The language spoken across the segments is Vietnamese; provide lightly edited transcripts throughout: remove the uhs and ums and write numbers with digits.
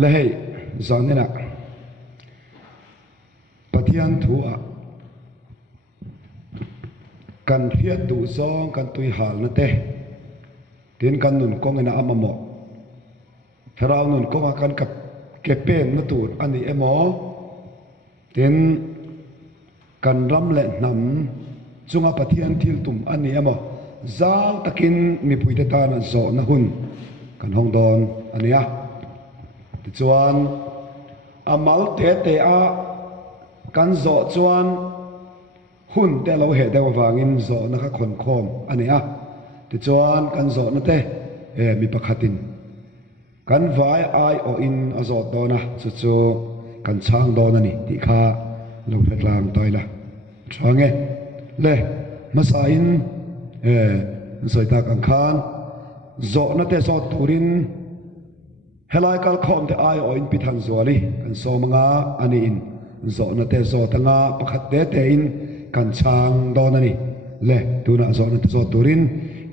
lehei zanena pathian thu a kan hiat du zong kan tui hal na te tin kan nun kong ina amamo tharau nun kong a kan kap kepem na tur ani emo tin kan ram le nam chunga pathian thil tum ani emo zau takin mi puite ta na zo na hun kan hong don ania ti chuan amal te te a kan zo chuan hun te lo he de wangin zo na kha khon khom ania ti chuan kan zo na te mi pakhatin kan vai ai o in azo do na chu chu kan chang do na ni ti kha lo thlang toila change le masain soita kan khan zo na te zo turin helai kal khom te ai o in pithan zuali kan so manga ani in zo na te zo tanga pakhat te te in kan chang do na ni le tuna zo na te zo turin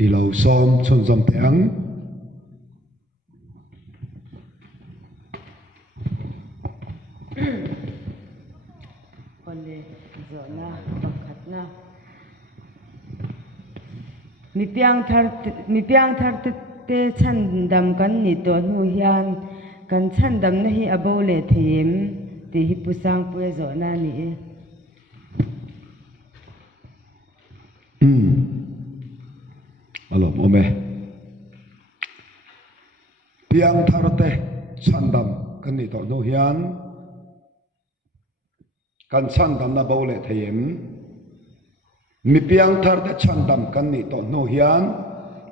i lo som chun zom te ang ole zo na pakhat na mi piang thar te chan dam kan ni to nu hian kan chan dam na hi abo le thim ti hi pusang pue zo na ni alom ome piang thar te chan dam kan ni to nu hian kan chan dam na bo le thim mi piang thar te chan dam kan ni to nu hian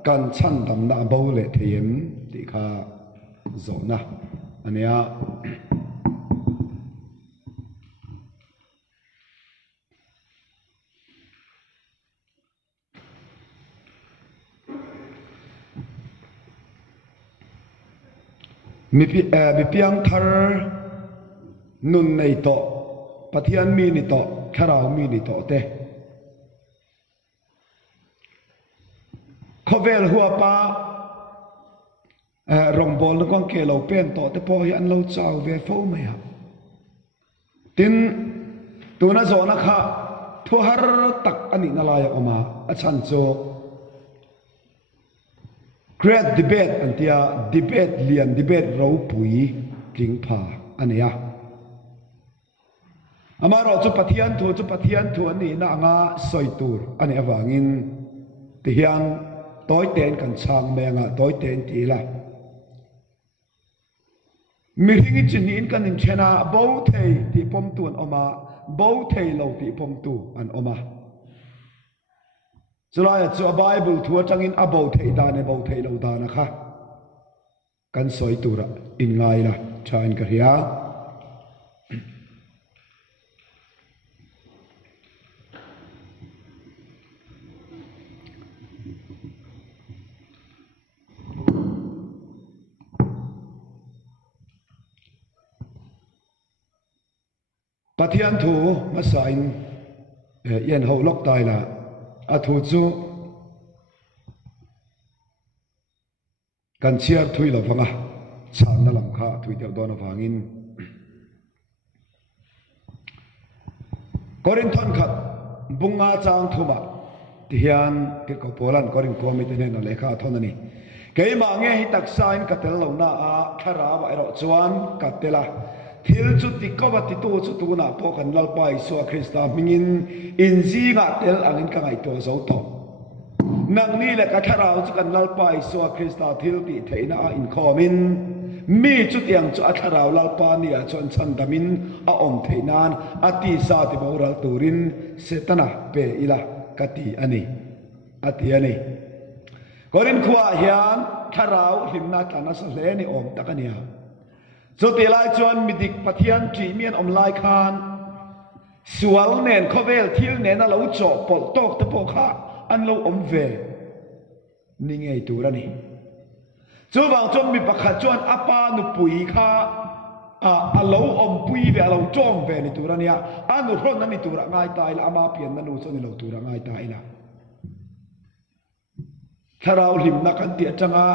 kan chan dam na bo le thim ti kha zo na ania mi piang thar nun nei to pathian mi ni to kharau mi ni to te khovel hua pa rong bol na kwang ke lo pen to te po hi an lo chau ve fo mai ha tin tuna zo na kha thu har tak ani na la ya oma a chan cho great debate antia debate lian debate ro pui king pha ania amaro chu pathian thu ani na anga soitur ani awangin ti hiang toy ten kan chang menga toy ten ti la mi hingi chin in kan in chena bo thei ti pom tu an oma bo thei lo ti pom tu an oma chulaya chu bible thu atangin abo thei da ne bo thei lo da na kha kan soi tura in ngai la chain ka ria pathian thu masain yen ho lok tai la a thu chu kan chiar thui lo phanga chan na lam kha thui tel don awangin korin thon khat bunga chang thuma ti hian ke ko polan korin komi te na lekha thon ani keima nge hi taksain katel lo na a thara wa ero chuan katela thil chu ti ko ba ti tu chu tu na po kan lal pai so krista mingin inji nga tel angin ka ngai to zo to nang ni le ka tharau chu kan lal pai so krista thil ti theina a in khomin mi chu tiang chu a tharau lal pa ni a chon chan damin a om theinan ati sa ti boral turin setana pe ila kati ani ati ani korin khuwa hian tharau himna tana sa hle ni om takania so te lai chuan midik pathian tri mian om lai khan sual nen khovel thil nen a lo cho pol tok te po kha an lo om ve ni ngei turani chu wang chom mi pakhat chuan apa nu pui kha a lo om pui ve a lo chom ve ni turania anu hron na ni tura ngai tai la ama pian na nu so ni lo tura ngai tai la tharau him na kan ti changa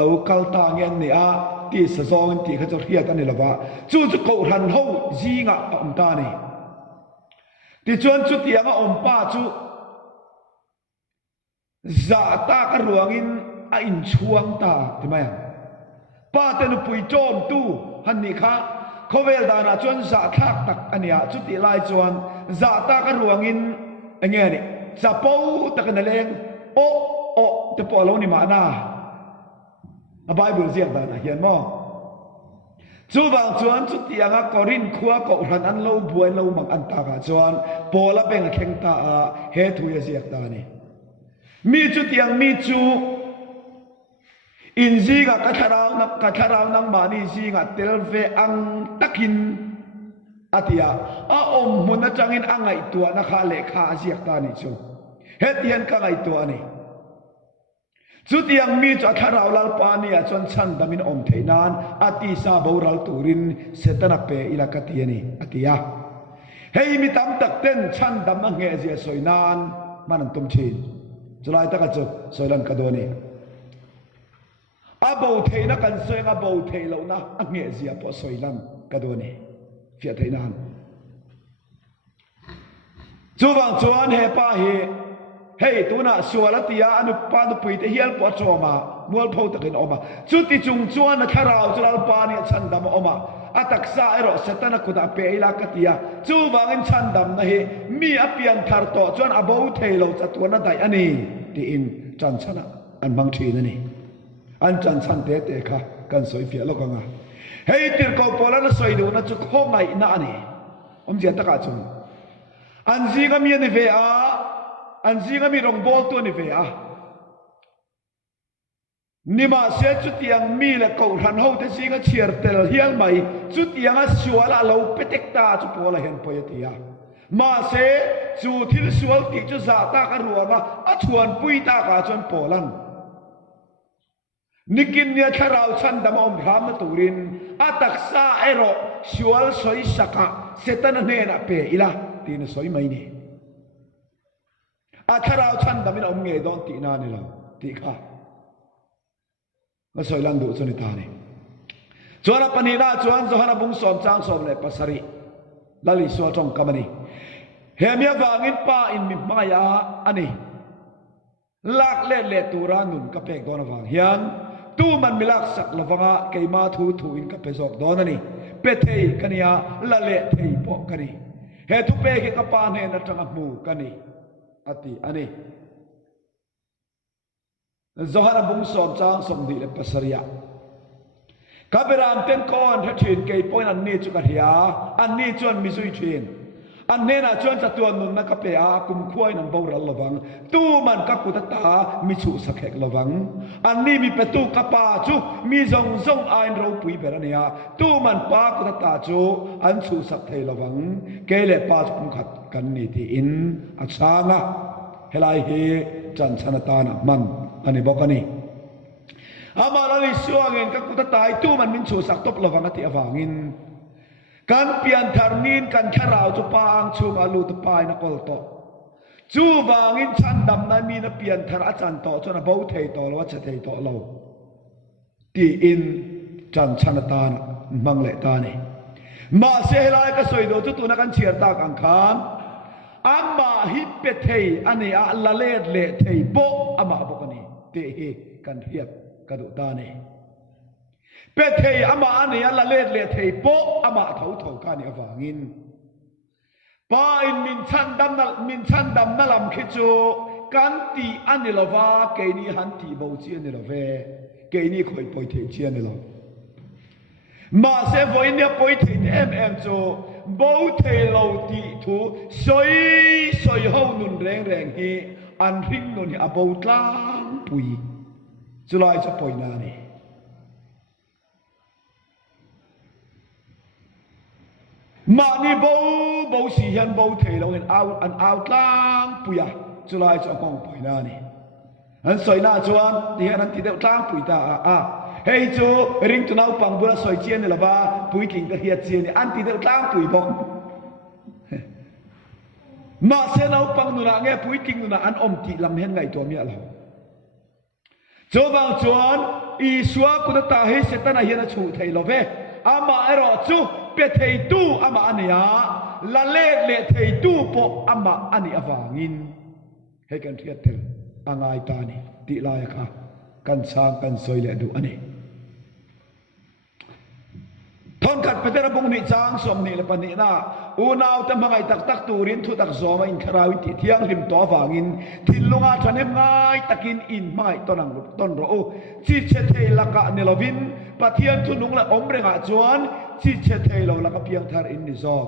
local ta ngen ni a ti sa zong ti kha chot hiat ani lawa chu chu ko ran ho zinga ta ni ti chuan chu ti anga pa chu za ta ka ruangin a in chuang ta ti mai pa te nu pui chom tu han ni kha khovel dana chuan za thak tak ania chu ti lai chuan za ta ka ruangin ange ni za po tak na leng o te po lo ni ma na a bible ziak dana hian mo chu wang chuan chu ti anga korin khua ko ran an lo buai lo mang an ta ka chuan pola beng kheng ta a he thu ya ziak ta ni mi chu tiang mi chu in zinga ka tharau nang mani zinga telve ang takin atia a mun atangin angai tua na kha le kha ziak ta ni chu hetian ka ngai tua ni chu tiang mi chu tharau lal pa ni a chon chan damin theinan ati sa boral turin setana pe ila ka ti ni atia hei mi tam tak ten chan dam na nge zia soinan manan tum chin julai ta ka chu soilan ka do ni abo theina kan soeng abo theilo na ange zia po soilan ka do ni fia theinan chu wang chuan he pa hi hei tuna sualatia anu pa nu pui te hial po choma mual pho takin oma chu ti chung chuan na tharau chulal pa ni chandam oma ataksa ero setana kuda pe ila katia chu wangin chandam na he mi apian thar to chuan abo theilo chatuna dai ani ti in chan chana an mang thi na ni an chan chan te te kha kan soi fia lo ka nga hei tir ko pola na soi du na chu kho ngai na ani om jia ta ka chung an zinga mi ni ve a an zinga mi rong bol to ni ve a nima se chu tiang mi le ko ran ho te zinga chiar tel hial mai chu tiang a suala lo petek ta chu pola hen poetia ma se chu thil sual ti chu za ta ka ruwa a chuan pui ta ka chon polan nikin nia tharau chan dam om ram na turin ataksa ero sual soi saka setana ne na pe ila tin soi mai ni a tharau chan damin om nge don ti na ni lo ti kha ma soi lan du choni ta ni chuan pani na chuan johana bung som chang som le pasari lali so tong kamani hemia wangin pa in mi maya ani lak le tura nun ka pek don wang hian tu man milak sak lawanga keima thu in ka pezok don ani pe thei kania la le thei po kani he tu pe ke ka pa ne na tanga mu kani ati ani zohara bung som chang som di le pasaria kaberam ten kon thathin ke point an ni chu ka hia an ni chuan mi sui thin an ne na chuan chatuan nun na ka pe a kum khuai nan boral lawang tu man ka kutata mi chu sakhek lawang an ni mi petu ka pa chu mi zong ain ro pui berania tu man pa kutata chu an chu sak thei lawang ke le pa pum khat kan ni ti in achanga helai he chan chanata na man ani bokani amalali suangin ka kutata tu man min chu sak top lawang ati awangin kan pian tharnin kan tharau chu paang chung alu tu pai na kol to chu wangin chan dam na mi na pian thar a chan to chona bo thei to lo cha thei to lo ti in chan chanata mang le ta ni ma se lai ka soi do chu tu na kan chiar ta kan khan amma hi pe thei ani a la le thei bo ama bo kani te he kan hiap ka du ta ni pe thei ama ani ala le thei po ama thau ka ni awangin pa in min chan dam na lam khichu kan ti ani lova ke ni han ti bo chi ani love ke ni khoi poi thei chi ani lo ma se voi ne poi thei em chu bo thei lo ti thu soi ho nun reng hi an ring nun hi abo tlang pui chulai cha poi na ni mà ni bố sĩ hiền bố thầy lâu an out lang puya chulai cho con poi na ni an soi na chuan ti han ti deuh tlang pui ta hei chu ring tu nau pang bula soi chian ni lova pui king ka hiat chian ni an ti deuh tlang pui bok ma se nau pang nu na nge pui king nu na an om ti lam hen ngai to mi alo cho bang chuan isua kuna ta he setana hian chu thei lo ve ama ero chu pe thei tu ama ania la le thei tu po ama ani awangin he kan thiat tel angai ta ni ti lai kha kan sang kan soi le du ani thon kat petera bung ni chang som ni le pani na unaw ta mangai tak turin thu tak zoma in kharawi ti thiang lim to awangin thilunga thanem ngai takin in mai tonang ton ro chi che thei laka ni lovin pathian thu nung la omrenga chuan chi che thei lo laka piang thar in ni zo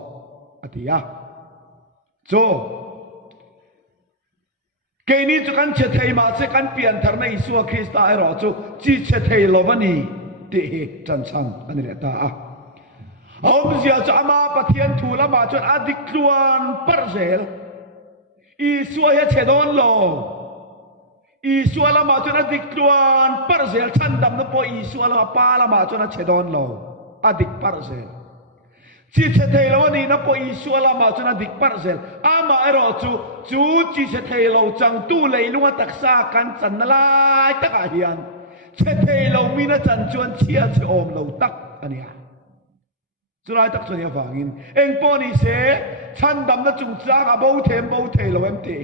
atia cho cái ní cho căn chết thầy mà sẽ căn biến thằng này Isu Christa ai rõ cho chỉ chết thầy lo vani để chân sang anh này ta ông giờ cho ama pathian thu la mà cho adik luan parzel Isu ya chết don lo Isu la mà cho adik luan parzel chân đam nó po Isu la pa la mà cho nó chết don lo adik parzel chỉ chết thầy lo vani nó po Isu la mà cho nó adik parzel ama ai rõ chú chỉ sẽ thấy lâu chẳng tu lấy luôn tất xa căn chân lại tất cả hiền sẽ thấy lâu mi nó chân chuan chia sẽ ôm lâu tắc anh à chú lại tắc cho nhà vàng anh bỏ đi sẽ chân đâm nó trùng ra cả bao thêm lâu em tệ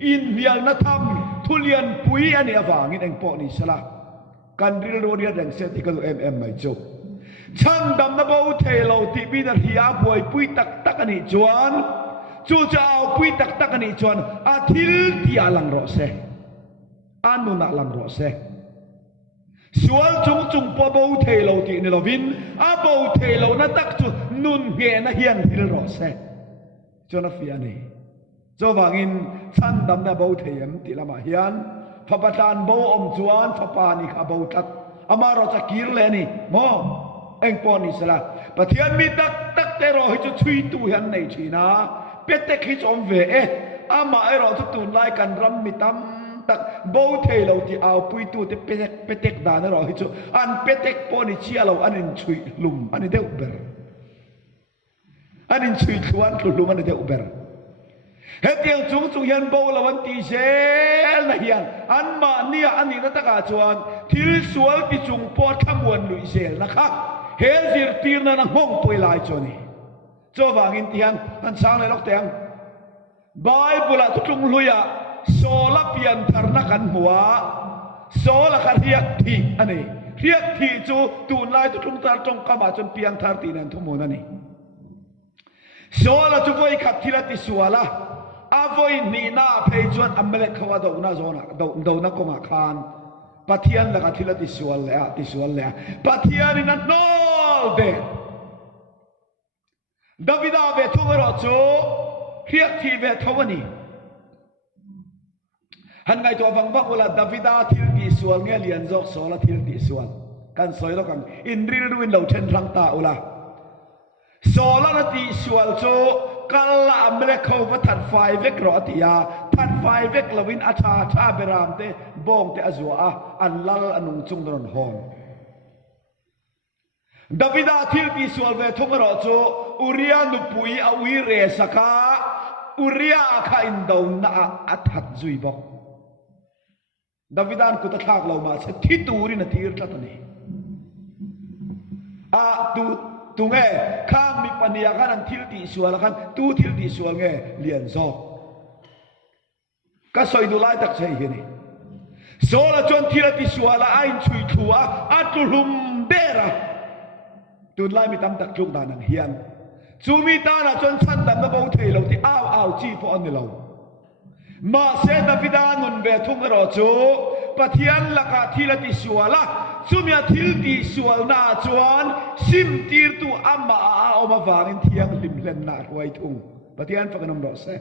in hiền nó thăm thu liền bùi anh nhà vàng anh bỏ đi sẽ là căn đi rồi đi rằng sẽ thì cái em mày chụp chân đâm nó bao thêm lâu thì bây giờ hiền bùi tắc anh chuan chú cháu bùi tắc anh chuan thil tia lang rõ se anu na lang rõ se sual chung po bau thei lo ti ni lovin bau thei lo na tak chu nun nge na hian thil rõ se cho nó phía này cho wangin chan dam na bau thei em ti lama hian phapatan bau om chuan phapa ni kha bau tat ama ro cha kir le ni mo eng pon ni sala pathian mi tak te ro hi chu chui tu hian nei thina petek hi chom ve ama ai ro tu tun lai kan ram mi tam tak bo thei lo ti au pui tu te petek da na ro hi chu an petek poni chia lo anin chui lum ani deu ber anin chui thuan lum ani deu ber he tiang chung hian bo lo an ti sel na hian an ma nia ani na taka chuan thil sual ti chung po thamuan lui sel na kha he zir tir na hong poi lai choni cho wangin tiang an sang le lok tiang Bible tu tung luya sola pian tharna kan huwa sola kan riak thi ani riak thi chu tun lai tu tung tar tong kama chon piang thar ti nan thumun ani sola chu voi khat thila ti suala avoi ni na phei chuan amle khawa do na zona do na koma khan pathian la ka thila ti sual le pathian in nol de Davida ve thungaro chu riak thi ve thawani han ngai to wang wala Davida thil ti sual nge lian jok sola thil ti sual kan soi lo kan in ril ruin lo then thlang ta ula sola na ti sual chu kala amle kho va that fai vek ro tia that fai vek lovin tha beram te bong te azwa an lal anung chung ron hon Davida thil ti sual ve thungaro chu Uria nupui awi re saka Uria kha in do na athat zui bok Davidan ku ta thak lo ma se thi turi na tir tlatani tu nge khang mi pania kan an thil ti sual kan tu thil ti sual nge lian zo ka soi du lai tak sei hini so la chon thil ti suala ain chui thua atulum dera tun lai mi tam tak chung da nang hian chumi ta na chon chan dam na bo thei lo ti au chi po an ni lo ma se Davida nun ve thung ro chu pathian laka thilati suala chumia thil ti sual na chuan sim tir tu ama oma wangin thiang lim len na huai thung pathian pakanom ro se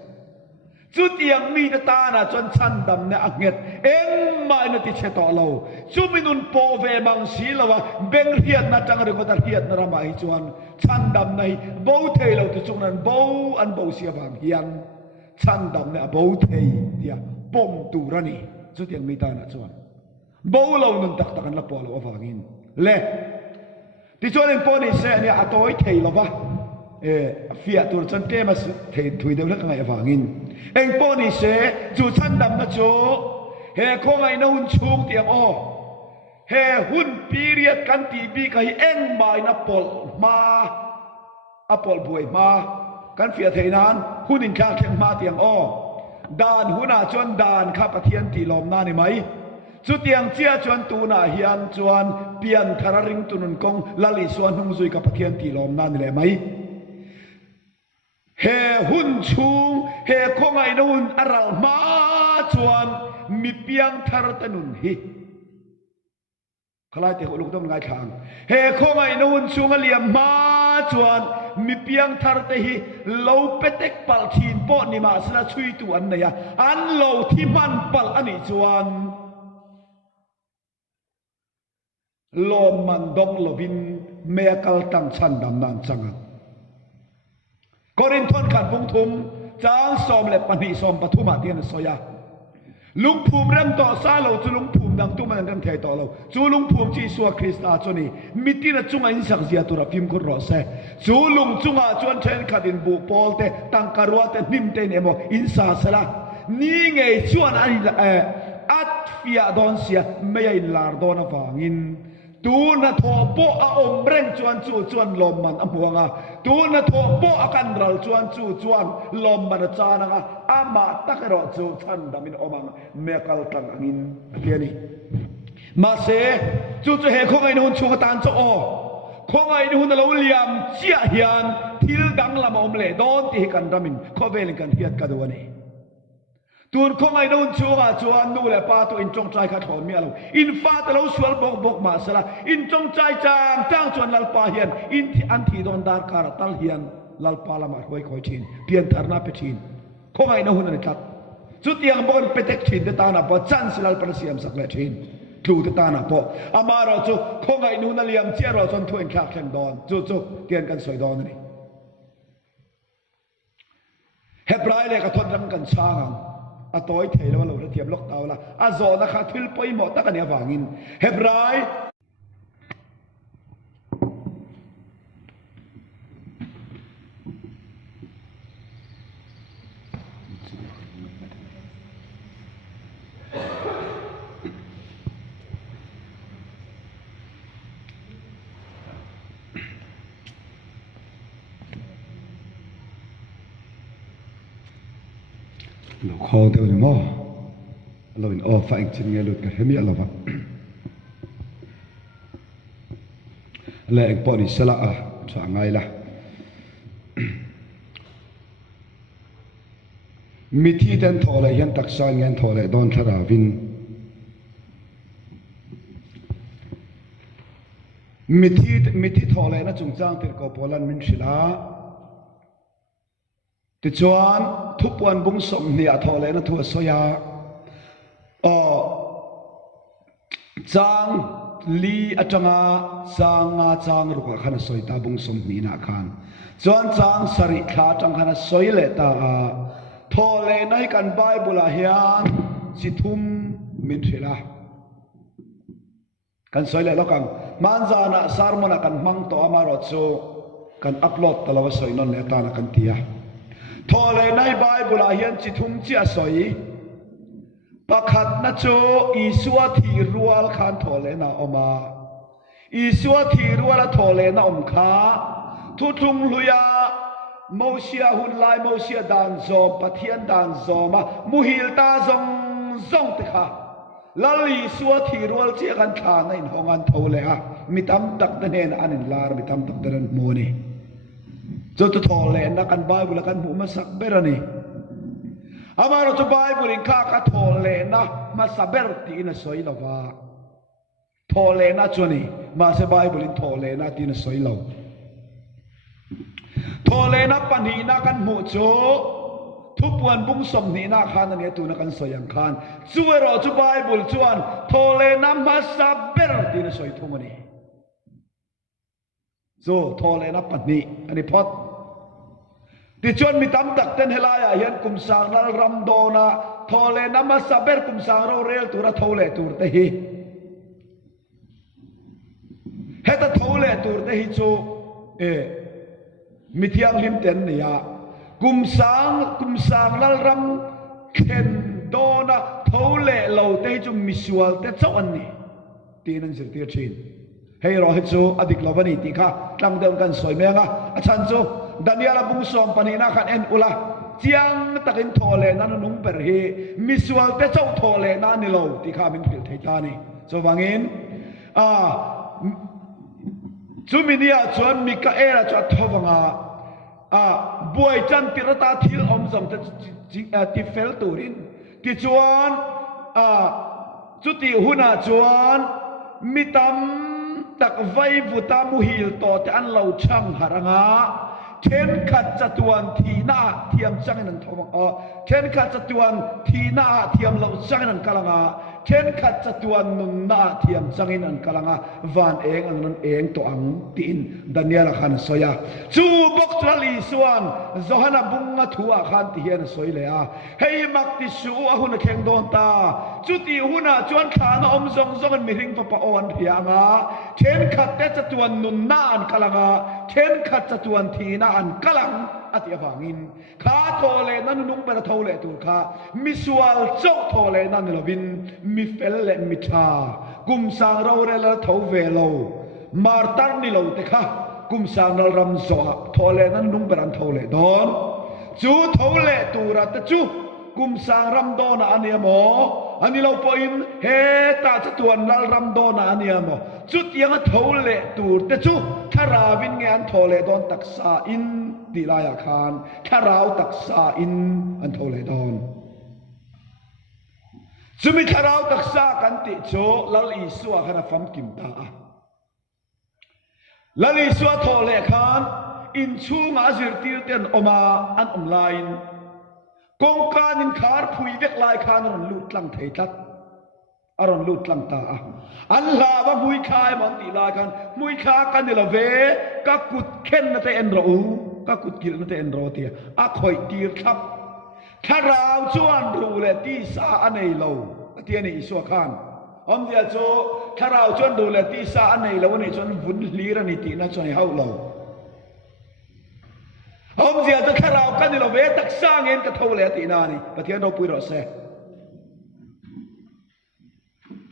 chu tiang mi ta na chon chan dam na anget eng mai na ti che to lo chumi nun po ve mang si lawa beng hiat na chang re ko ta hiat na rama hi chuan chan dam nai bo thei lo tu chung nan bo an bo sia wang hian chan dam na bo thei dia pom tu rani chu tiang mi ta na chuan bo lo nun tak takan la po lo awangin le ti chuan en po ni se ni atoi thei lo wa fiat tur chan te ma thei thui de la ngai awangin eng po ni se chu chan dam na chu he khong ai na hun chung tiang o he hun period kan ti bi kai eng mai na pol ma apol buai ma kan fia theinan hun in kha kheng ma tiang o dan huna chon dan kha pathian ti lom na ni mai chu tiang chia chuan tu na hian chuan pian thararing tunun kong lali suan hung zui ka pathian ti lom na ni le mai he hun chung he khong ai no hun aral ma chuan mi piang thar tanun hi khalai te uluk dom ngai thang he khong ai no hun chung aliam ma chuan mi piang thar te hi lo petek pal thin po ni ma sna chui tu an ya an lo thi man pal ani chuan lom man dong lovin mekal tang chan dam nan changa korin thon khan bung thum chang som le pani som pathuma tian soya lung phum rem to sa lo chu lung phum dang tu man rem thei to lo chu lung phum chi suwa krista choni mitina chunga in sak zia tura phim khur ro se chu lung chunga chuan then khatin bu pol te tang karwa te nim te nemo in sa sala ni ngei chuan ani at fia don sia meya in lar don awangin tu na tho po a om reng chuan chu chuan lom man amuanga tu na tho po a kan ral chuan chu chuan lom man chananga ama takero chu than damin omang mekal tang angin atiani ma se chu chu he khong ai nun chu tan cho o khong ai nun lo liam chia hian thil dang lam om le don ti kan damin khovel kan hiat ka do ni tuan khong ai nun chuanga chuan nu le pa tu in chong chai kha thon mi alo in fa ta lo sual bok bok ma sala in chong chai chang tang chuan lal pa hian in thi an thi don dar kar tal hian lal pa lama hoi khoi thin pian tharna pe thin khong ai na hun ani tat chu tiang bon petek thin te ta na pa chan silal par siam sak le thin tlu te ta na po amaro chu khong ai nu na liam chia ro chon thuen khak theng don chu tian kan soi don ni hebrai le ka thon ram kan changang a toy thei lo lo thiam lok taw la a zo na kha thil poi mo ta kan ya wangin hebrai lo kho teo ni mo lo in o fa ing chin nge lut ka hemi alo ba le eng po ni sala a cha ngai la mi thi ten tho le hian tak sa ngen tho le don thara vin mi thi tho le na chung chang tir ko polan min shila ti chuan thupuan bung som ni a tho le na thu soya o chang li atanga changa chang ru ka khana soi ta bung som ni na khan chuan chang sari kha tang khana soi le ta a tho le nai kan bible a hian si thum min thila kan soi le lokang manjana sarmona kan mang to amaro chu kan upload talawa soi non le ta na kan tia tho le nai bible a hian chi thum chi a soi pakhat na chu isua thi rual khan tho le na oma isua thi rual a tho le na om kha thu thung luya mosia hun lai mosia dan zo pathian dan zo ma muhil ta zong zong te kha lali suwa thi rual chi kan tha na in hongan tho le a mitam tak na nen anin lar mitam tak dan mo ni zo to tho le na kan bible kan mu ma sak berani amaro to bible in kha ka tho le na ma saber ti na soi lo wa tho le na chuni ma se bible in tho le na ti na soi lo tho le na pani na kan mu cho thupuan bung som ni na khan ani tu na kan soyang khan chuero chu bible chuan tho le na ma saber ti na soi thum ani zo tho le na pani ani phot ti chuan mi tam tak ten helaya hian kum sang nal ram do na tho le na ma saber kum sang ro rel tu ra tho le tur te hi heta tho le tur te hi chu mi thiang lim ten ya kum sang nal ram khen do na tho le lo te te chu misual te chawan ni tin an zir tir thin hei ro hi chu adik lovani ti kha tlang deun kan soi menga a chan chu Daniel abung som panina khan en ula chiang takin thole nan nung per hi misual te chau thole na ni lo ti kha min phil thei ta ni so wangin chuminia chuan Mikaela chu thowanga buai chan tirata thil om zam ti fel turin ti chuan chuti huna chuan mitam tak vai vuta muhil to te an lo chang haranga ken khat chatuan thina thiam changin an thawang ken khat chatuan thina thiam lo changin an kalanga ken khat chatuan nun na thiam changin an kalanga van eng an nan eng to ang tin Daniel khan soya chu bok trali suan Johana bunga thua khan ti hian soi le a hei mak ti su a hun kheng don ta chu ti huna chuan khana om zong zong an mi ring pa on hianga ken khat te chatuan nun na an kalanga ken khat chatuan thina an kalang ati awangin kha thole nan nung per thole tur kha misual chau thole nan lovin mi fel le mi tha kum sang ro re la tho ve lo mar tar ni lo te kha kum sang nal ram zo thole nan nung per an thole don chu thole tura ta chu kum sang ram do na ani mo ani lo po in he ta chatuan lal ram do na ani mo chu tiang thole tur te chu tharawin nge an thole don taksa in dilaya khan tharau taksa in an thole don chumi tharau taksa kan ti cho lal isua khana fam kim ta lal isua thole khan in chunga zirtir ten oma an online kong kanin khar phui vek lai khan ron lut lang thei tat aron lut lang ta an la wa mui khai mon ti lai khan mui kha kan ni la ve ka kut khen na te en ro ka kut kil na te en ro ti a khoi tir thap tharau chuan ru le ti sa anei lo ati ni isu khan om dia cho tharau chuan ru le ti sa anei lo ni chuan vun lir ani ti na chuan hau lo om dia cho tharau kan ni lo ve tak sang en ka thole ti na ni pathian ro pui ro se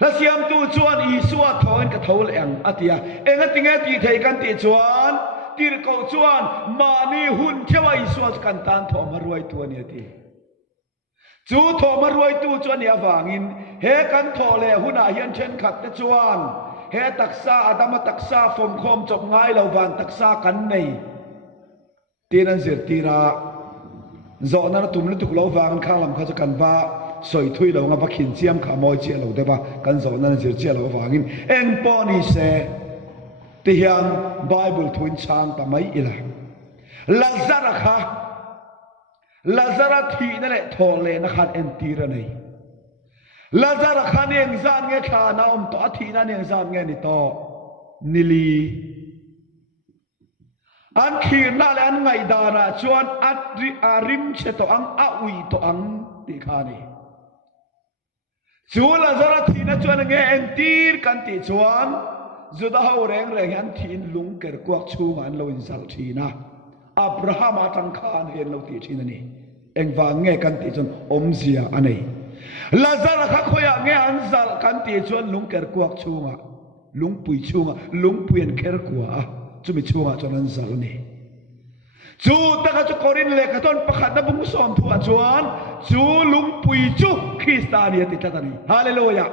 la siam tu chuan isua thoin ka thol ang atia enga tinga ti thei kan ti chuan tir ko chuan mani hun chewa isua kan tan tho maruai tu ani ati chu tho maruai tu chuan ya wangin he kan thole huna hian chen khat te chuan he taksa adama taksa fom khom chop ngai lo van taksa kan nei tinan zir tira zo na tum lu tuk lo wang khalam kha kan ba soi thui lo nga vakhin chiam kha moi che lo deba kan zo na zir che lo wangin eng poni se ti hian bible thuin chang ta mai ila lazara thi na le thole na khan en tira nei lazara khan eng zan nge kha na om to thi na eng zan nge ni to nili an khir na le an ngai dana chuan arim che to ang aui to ang ti khani chu lazara thi na chuan nge en tir kan ti chuan zuda ho reng an thin lung ker kuak chunga an lo in sal thina Abraham atang khan hen lo ti thina ni eng wa nge kan ti chuan omzia anei lazara kha khoya nge an zal kan ti chuan lung ker kuak chunga lung pui chunga lung puien ker kwa chumi chunga chuan an zal ni chu taka chu korin le ka ton pakhat na bung som thu a chuan chu lung pui chu Kristania ti tatani hallelujah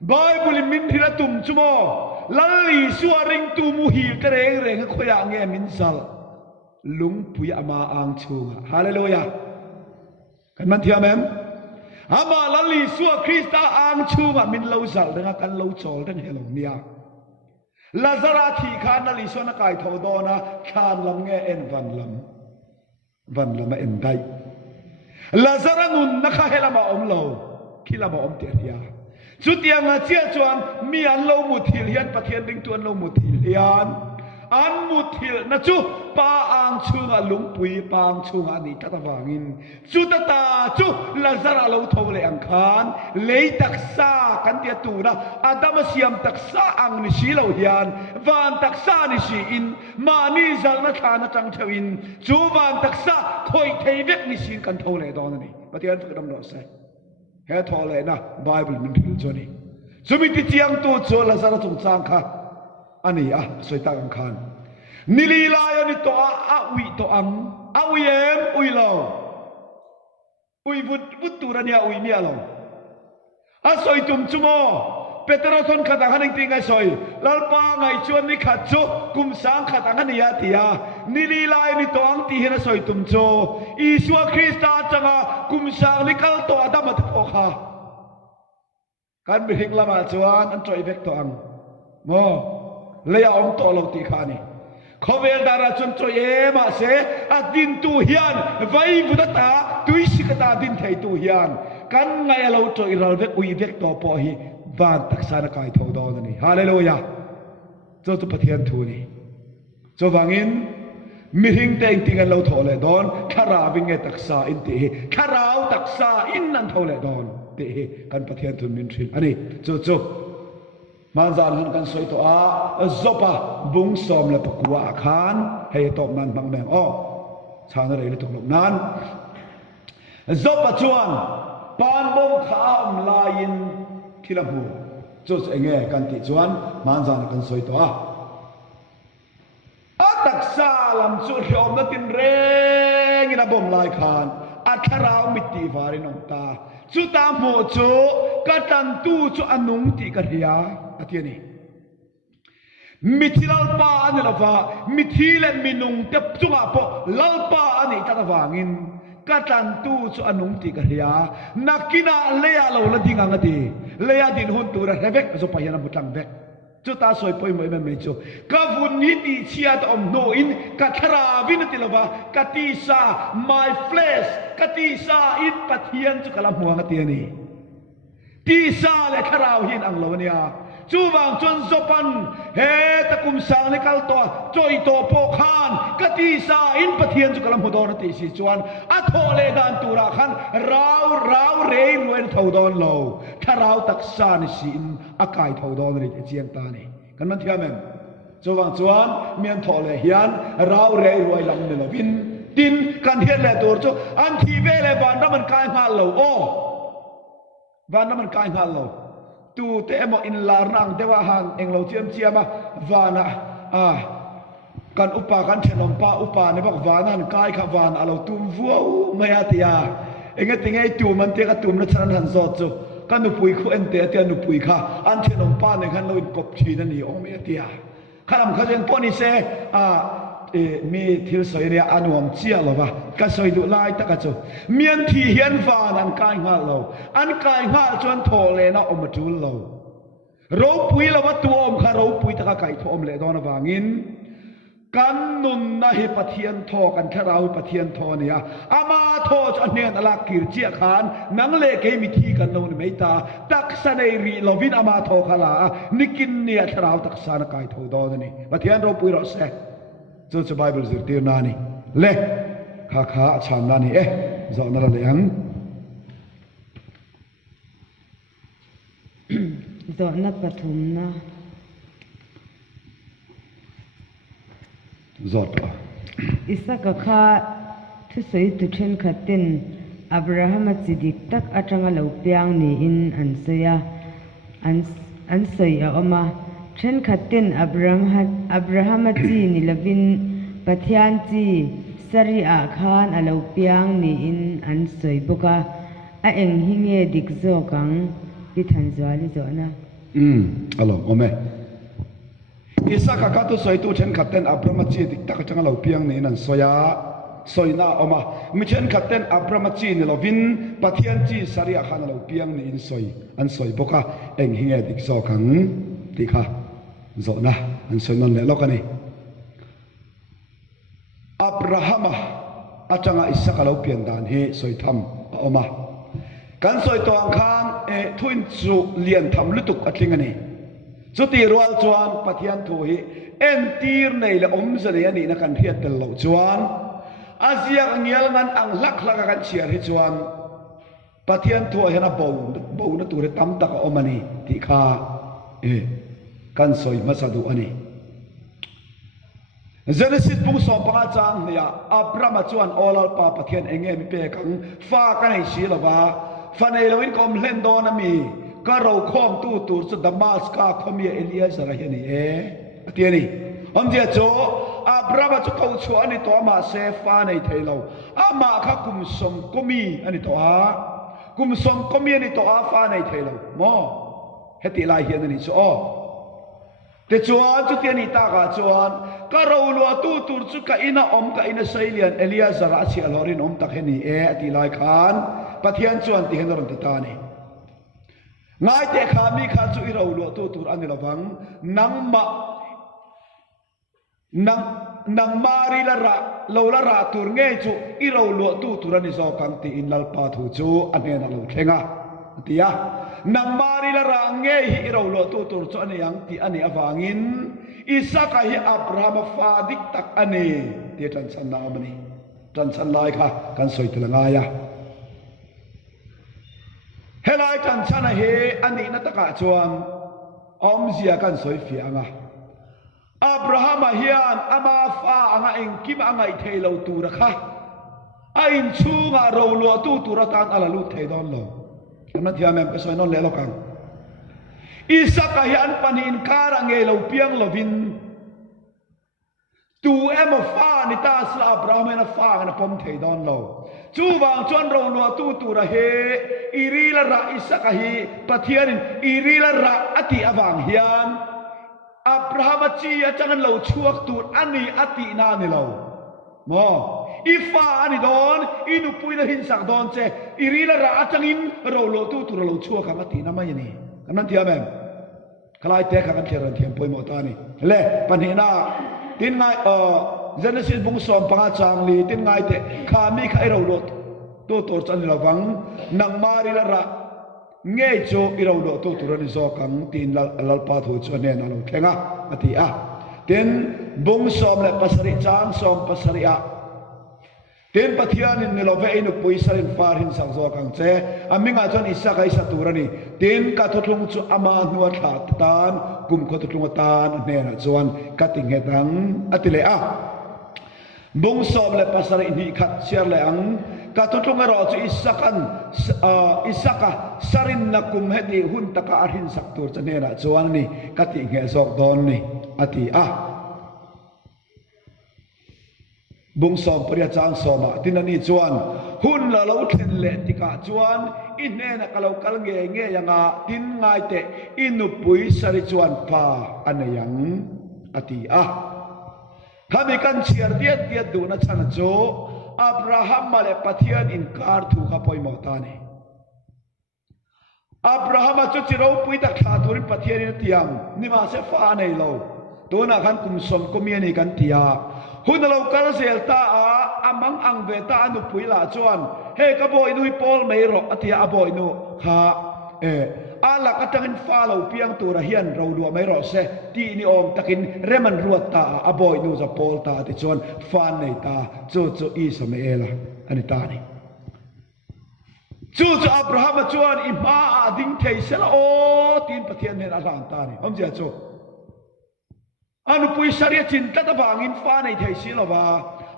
Bible min thila tum chumo lalli suaring tu mu hi ka reng khoya nge min sal lung pui ama ang chunga hallelujah kan man thiam em ama lalli suwa Krista ang chunga min lo sal denga kan lo chol dang helong nia lazara thi khan lalli suwa na kai tho do na khan lam nge en van lam en dai lazara nun na kha helama om lo khilama om te ria chu tianga chia chuan mi an lo mu thil hian pathian ding tuan lo mu thil hian an mu thil na chu pa ang chunga lungpui pang chunga ni tatawangin chu tata chu lazara lo thole ang khan lei taksa kan tia tu na adama siam taksa ang ni silo hian van taksa ni si in mani zal na thana tang thawin chu van taksa khoi thei vek ni sin kan thole don ni pathian fu dam do sai he thole na Bible min thil choni chumi ti chiang tu cho la zara chung chang kha ani a soita ang khan nili la yo ni to a ui to ang a ui em ui lo ui vut tu ra nia ui mia lo a soi tum chumo Petro thon khata haning ti ngai soi lalpa ngai chuan ni khat chu kum sang khata ngania tia nili lai ni to ang ti hena soi tum cho Isua Krista changa kum sang ni kal to adam at ko kha kan bi hik lama chuan an troi vek to ang mo leya om to lo ti khani khovel dara chun troi e ma se adin tu hian vai budata tuisikata din thei tu hian kan ngai lo troi ral vek ui vek to po hi van taksana kai tho do ni hallelujah cho tu pathian thu ni cho wangin mi hing teng ting an lo tho le don khara wing e taksa in ti kharau taksa in nan tho le don ti kan pathian thu min thil ani cho manzan han kan soi to a zopa bung som le pakua khan hei to man bang mem o chana re le to lok nan zopa chuan pan bom kham lain Kilamu, Jos enge kanti chuan manzan kan soi to a. Ataksa lam chu hiom na tin reng ina bom lai khan. Atharau miti varin ong ta. Chu ta mo chu ka tan tu chu anung ti ka ria atiani. Mithilal pa ani lava mithilen minung tep chunga po lalpa ani tatawangin. Katan tu chu anung ti ka ria nakina leya lo la dinga ngati leya din hun tu ra hevek zo payana butang vek chu ta soi poi moi me chu ka vun ni ti chia ta om no in ka thara vin ti lova ka ti sa my flesh ka ti sa in pathian chu kala muang ti ani ti sa le tharau hin ang lo nia chu wang chon zopan he takum sang le kal to choi to po khan ka ti sa in pathian chu kalam hodon ti si chuan a thole dan tu ra khan rau re ruen thau don lo tharau taksa ni si in akai thau don ri chiang ta ni kan man thiamen chu wang chuan mian thole hian rau re ruai lam ne lo vin tin kan hian le tur chu an thi ve le ban da man kai nga lo o van da man kai nga lo tu te emo in lar nang dewa hang englo chiam vana kan upa kan thenom pa upa ne bak vanan kai kha van alo tum vuau maya tia enga tingai tu man te ka tum na chan han zot chu kan nu pui khu en te nu pui kha an thenom pa ne kan lo kop thi na ni ong maya tia khalam khajen poni se mi thil soi ria anuam chia lo ba ka soi du lai ta ka chu mian thi hian van an kai nga lo an kai nga chuan tho le na om tul lo ro pui lo wa tu om kha ro pui ta ka kai tho om le don wangin kan nun na hi pathian tho kan tharau pathian tho nia ama tho chu nen ala kir chia khan nang le ke mi thi kan lo ni mai ta tak sanai ri lovin ama tho khala nikin nia tharau tak sana kai tho do ni pathian ro pui ro se cho Bible zir tir nani le kha chan nani zo na le ang zo na pathum na zot Isaka kha thu soi tu then khatin Abraham chidik tak atanga lo piang ni in an soya an soya oma then khatin Abraham chi ni lavin pathian chi saria khan alo piang ni in an soi boka a eng hinge dik zo kang pi than zwali zo na alo ome Isaka ka tu soi tu then khaten Abraham chi dik tak atanga lo piang ni in an soya soina oma mi then khaten Abraham chi ni lovin pathian chi saria khan alo piang ni in soi an soi boka eng hinge dik zo kang tikha zo na an soi non le lokani Abraham atanga Isaka lo pian dan he soi tham oma kan soi to ang khan thuin chu lian tham lutuk atlingani chuti rual chuan pathian thu hi entir nei le om zale ani na kan hiat tel lo chuan azia ngial ngan ang lak lak kan chiar hi chuan pathian thu hena bo na tu re tam tak omani ti kha kan soi masadu ani Genesis pung so panga chang nia Abraham chuan olal pa pathian enge mi pe kang fa kan ai si lova ฟันเอลวินคอมเลนโดนามีก็เราข้อมตู้ตูสุดดามาสกาคอมเอเลียสอะไรนี่เตียนี่อมเดียโจอับราฮัมจะเข้าชัวนี่ตัวมาเซฟาในเทเราอามาข้ากุมสมกุมีอันนี้ตัวกุมสมกุมีอันนี้ตัวฟาในเทเราโมเฮติลายเฮียนนี่ชัวแต่จวนจุดที่นี่ตากาจวนก็เราลัวตู้ตูจุกอินาอมกอินาไซเลียนเอลียซาราชิอลอรินอมตักเฮนี่ติลายขานปะเทียนจวนที่เห็นเราติดตานี่ง่ายแต่ขามีขาจุอิเราลัวตู้ตูอันนี้เราฟังนังมารีละระเราละระตูร์เงยจูอิเราลัวตู้ตูรันนิสอกังตีอินลัลปาทูจูอันนี้นั่นเราเชงะตียะนังมารีละระเงยอิเราลัวตู้ตูร์จูอันนี้ยังตีอันนี้อฟังอินอิสกะฮิอับราฮัมฟาดิกตักอันนี้ที่จันสันนามันนี่จันสันลายค่ะกันสวยตะลงายะเฮลายจันสันเฮอันนี้นัตกะจวนอมเสียกันสวยเฟียงะอับราฮัมเฮียนอามาฟ้าอ่างเองกิมอ่างไอเทลตูระค่ะไอ้ชูงาเราลัวตูตูระตานอาลาลุเทดอนโลนั่นที่อามันเป็นส่วนนั้นเลยละกันอิสักเฮียนปันินการังเอลเปียงลวินตูฟ้านิตาสลาอับราฮัมนฟ้ากันพมเทดอนโลจูบางจวนเราลัวตูตูระเฮอิริลระอิสักฮีปะเทียนินอิริลระอติอวังเฮียนอับราฮัมจีอาจารย์เราช่วยตูดอันนี้อตินานี่เราโมอีฟ้าอันนี้โดนอินุปุยละหินสักโดนเจอิริละระอาจารย์เราโลตูตูเราช่วยกันอตินาไม่ยันนี่กันนั่นเทียมเองคลายเตะกันเทียรันเทียมปุยหมดตานี่เล่ปัญหาหน้าตินไงเจเนซิสบุ้งสอมปังจางลีตินไงเตะขามีใครเราโลตูตูจันเราฟังนังมาริละระเงยโจอิเราโลตูตูรันโซกังตินลัลปาทูชวนเนนเราแข่งอติตินบุ้งสอมและปัสริจางสอมปัสริตินปะเทียนินเราเวอินุปุยสรินฟารินสังโซกังเจอามิงาจวนอิสกายสัตุรันีตินกัตุลงจูอามาหนวดขาดตานกุมกัตุลงตานเนนจวนกัติงเหตังอติเลบุ้งสอมและปัสรินิขัดเชียร์เลงกัตุลงรอจูอิสกาสรินนักุมเฮดีหุนตะกาอารินสักตัวจะเนนจวนนี่กัติงเหซอกดอนนี่อติบุ้งสอมปริยจางสอมาตินันนี่จวนหุ่นละเราเทนเลติกาจวนอินเนนักเรากัลเงยยังตินไงเตอินุปุยสริจวนพาอันยังอติถ้ามีการเชียร์เดียดดูนัชนโจอับราฮัมมาเลปะเทียนอินคาร์ถูกขับไปหมดตานีอับราฮัมจุดที่เราปุยตะขาตุริปะเทียนเตียมนี่มาเสฟ้าในเราตัวนักขันกุมสมกุมีนี่กันเตียหุ่นเราการเสียตาอามังอังเวตาอนุปุยลาจวนเฮกบอยนุยปอลไม่รออติอาบอยนุข้าอาลักตังอินฟ้าเราเพียงตัวระเฮียนเราดูไม่รอเสตีนิอมตักินเรมันรัวตาอาบอยนุจะปอลตาติจวนฟันในตาจูอีสมัยละอันนี้ตานี่จูอับราฮัมจวนอิมาดิ่งเทเสละโอตีนปะเทียนเนอาลานตานี่ผมจะจูอันปุยสริจินตัดบางอินฟ้าในไทยสิลาวา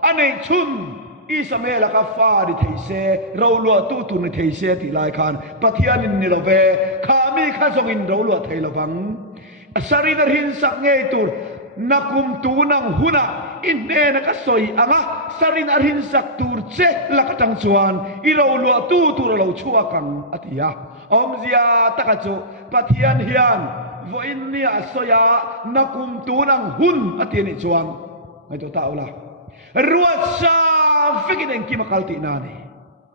อันในชุนอิสเมลกับฟ้าในไทยเสเราลัวตู้ตุนในไทยเสที่ลายคานปะเทียนินนิลเวขามีข้าทรงอินเราลัวไทยละวังสริดหินสักเงยตุรนักกุมตูนังหุนะอินเนนักสอยอ่ะสริดหินสักตุรเจลักตังจวนอิเราลัวตู้ตุรเราชัวกังอติยาอมเซียตะกจูปะเทียนเฮียนว่าอินเนียสอยานักกุมตูนังหุนอตินิจวนไม่ตัวตาอุลารัวซาฟิกินเองกิมกัลตินานี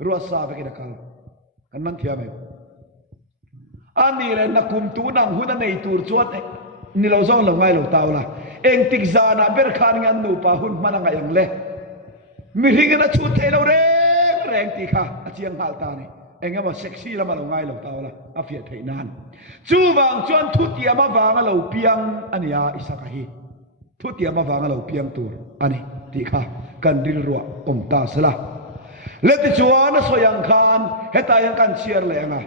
รัวซาฟิกินกัลกันมันเทียมเองอันนี้เลยนักกุมตูนังหุนในตูรจวนนี่เราส่งลงไงเราตาอุลาเองติกซานะเบอร์คานงันนูปะหุนมันงยังเล่มีริงนะชุดเทเราแรงติค่ะอาเจียงฮัลตานี่เองก็มาเซ็กซี่แล้วมาลงไงเราตาละอาเฟียเทนานจูบางจวนทุติยามาวางเราเปียงอันนี้อิสกะฮีทุติยามาวางเราเปียงตัวอันนี้ติค่ะกันดิลรัวตาสละเลติจวนสยังคานเฮตายังกันเชียร์เลยอ่ะ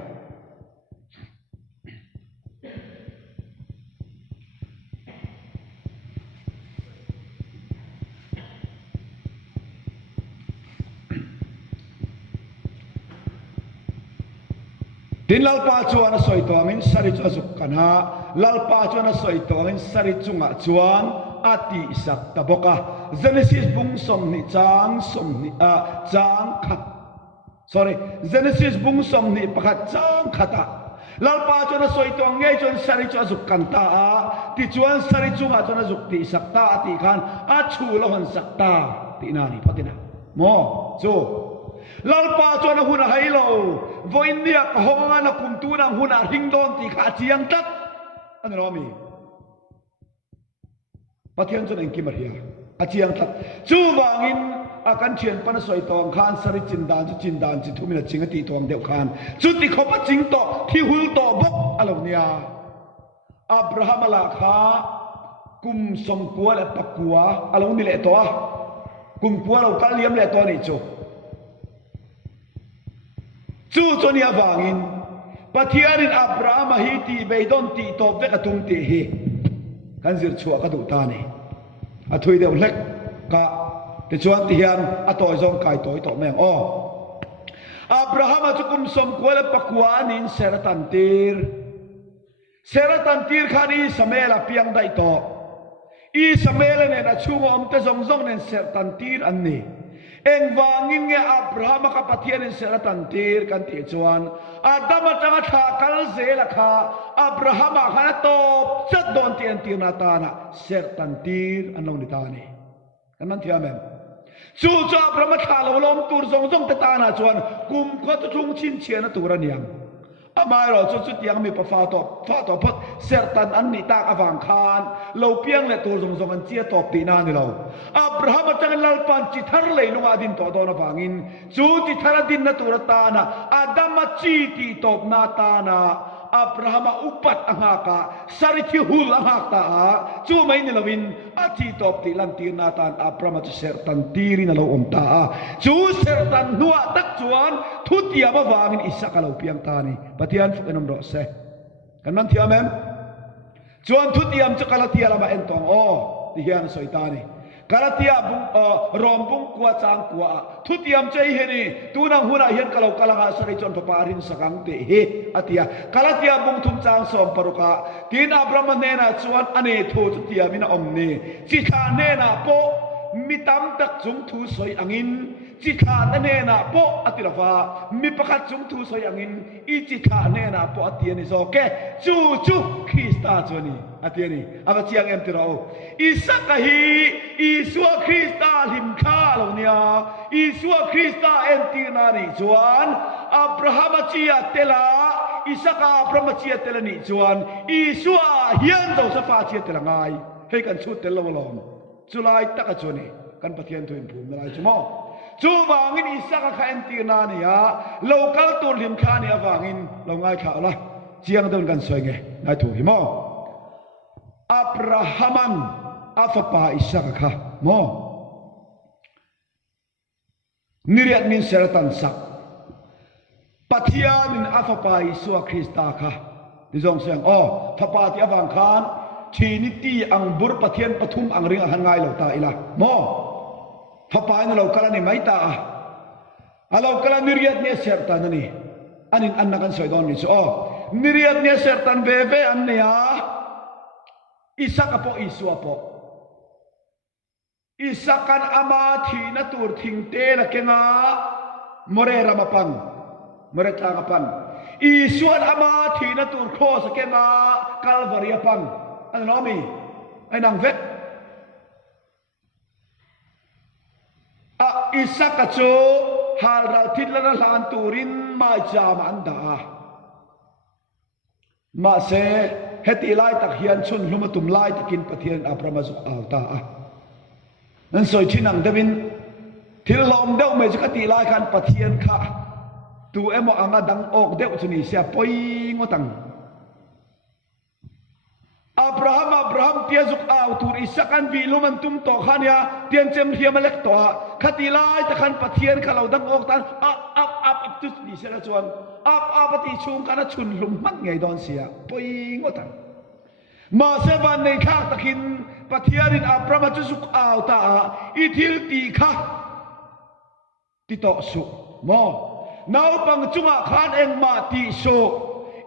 tin lalpa chuan a soi tawangin sari chu azuk kana lalpa chuan a soi tawangin sari chunga chuan ati sak taboka Genesis bung som ni chang khat Genesis bung som ni pakhat chang khata lalpa chuan a soi tawang nge chuan sari chu azuk kanta a ti chuan sari chunga chuan azuk ti sakta ati khan a chu lo han sakta ti na ni patina mo chu lalpa chuan a huna hailo voin nia ka honga na kumtu nang huna hingdon ti kha chiang tat an romi pathian chuan engki maria a chiang tat chu wangin akan thian pan soi tong khan sari chindan chi thumina chingati tong deuh khan chu ti khopa ching to thi hul to bok alonia Abraham ala kha kum som kwa la pakwa alo ni le to a kum kwa lo kal liam le to ni chu ni awangin pathianin Abraham hi ti beidon ti to vek atum ti hi kan zir chua ka du ta ni a thui deuh hlek ka ti chuan ti hian a toy zong kai toy to meng o Abraham a chukum som kwala pakwa nin seratan tir khani samela piang dai to I samela ne na chungo om te zong zong nen seratan tir an ni eng wangin nge Abraham ka pathian nen seratan tir kan ti chuan Adam atanga tha kal zela kha Abraham kha to chat don ti an tir na ta na seratan tir an lo ni ta ni kan man thi amen chu Abraham tha lo lom tur zong zong te ta na chuan kum kho tu thung chin chian na tur aniam amai ro chu tiang mi pa fa to phot sertan an ni tak awang khan lo piang le tur zong zong an chia top ti na ni lo Abraham atang lal pan chi thar le lunga din to do na wangin chu ti thar din na tur ta na Adam chi ti top na ta na Abraham upat angaka sariti hul angaka chu mai ni lovin ati top ti lan tir na tan Abraham chu sertan tiri na lo omta chu sertan nuwa tak chuan thutia ba wangin isaka lo piang ta ni patian fu enom ro se kan man thi amen chuan thutiam chu kalatia lama entong o ti hian soitani kalatia bung rom bung kwa chang kwa thutiam chei heni tunang huna hian kalau kalanga sari chon paparin sakang te he atia kalatia bung thum chang som paruka tin Abraham nena chuan ane thu chutia mina omni chi kha nena po mitam tak chung thu soi angin chi kha nena po atirafa mi pakhat chung thu soi angin I chi kha nena po atiani zo ke chu Krista choni atiani aba chiang em tiro isaka hi Isua Krista lim kha lo nia Isua Krista entina ni chuan Abraham chia tela Isaka Abraham chia tela ni chuan Isua hian zo sa fa chia tela ngai hei kan chu tel lo lom chulai taka choni kan pathian thuin phum na lai chumo chu wangin Isaka kha entina ni ya local tur lim kha ni awangin lo ngai kha la chiang don kan soi nge ngai thu hi mo Abrahaman afapa Isaka kha mo niriat min seratan sak pathianin afapa Isua Krista kha ti jong sang thapa ti awang khan trinity ang bur pathian pathum ang ring han ngai lo ta ila mo thapa ni lo kala ni mai ta alo kala niriat ni sertan ni anin annakan soidon ni so niriat ni sertan bebe an ya Isaka po Isua po Isakan ama thina tur thingte la kenga more ramapang more tangapan Isuan ama thina tur cross kenga Calvary apang anomi ay nang vet Isaka cho halral tidla na lan turin ma jama anda ma se heti lai tak hian chun lumatum lai takin pathian Abraham azuk alta nan soi chinang devin thil lom deuh me chakati lai khan pathian kha tu emo anga dang ok deuh chuni sia poi ngotang Abraham tiazuk au tur isakan vi luman tum to khania tian chem hiamalek to khati lai ta khan pathian kha lo dang ok tan ap tu ni sia chuan ap ti chung kana chun lum man ngai don sia poi ngotang ma se ban nei khak takin pathianin Abraham chusuk au ta ithil ti kha ti to su mo nau pang chunga khan eng ma ti so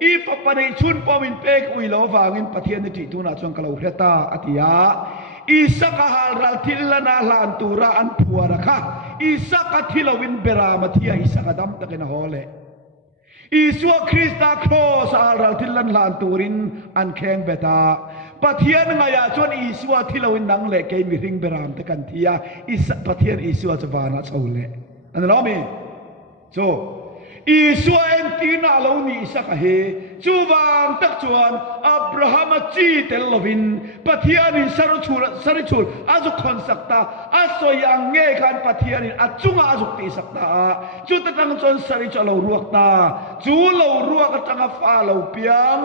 i papani chun pomin pek ui lo wangin pathian ni ti tuna chong kalau hreta atia isaka hal ral thilana hlan tura an phuara kha isaka thilawin bera mathia isaka dam takena hole Isua Krista cross al ral thilan hlan turin an kheng beta pathian ngaya chon isua thilawin nang le ke mi ring beram te kan thia isa pathian isua chawana chaule an lo mi so isua en tina lo ni saka he chuwang tak chuan Abraham chi tel lovin pathian in sarichul azu khonsakta asoyang nge khan pathian in achunga azu ti sakta chu tatang chon sarichul lo ruakta chu lo ruak atanga fa lo piang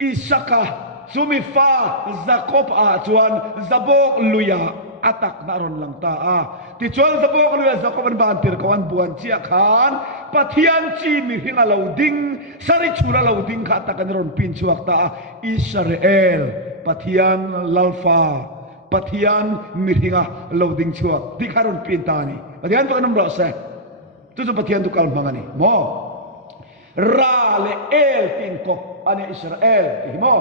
Isaka sumi fa Jacob chuan Zabok luya atak naron lang ta ti chuan Zabok luya Jacob an ban tir kawan buan chia khan pathian chi mi hinga lo ding sari chura lo ding kha ta kan ron pin chuak ta Israel pathian lalfa pathian mi hinga lo ding chuak ti kharon pin ta ni pathian pa kanam ro se tu pathian tu kal mangani mo ra le el tin kop ane Israel himo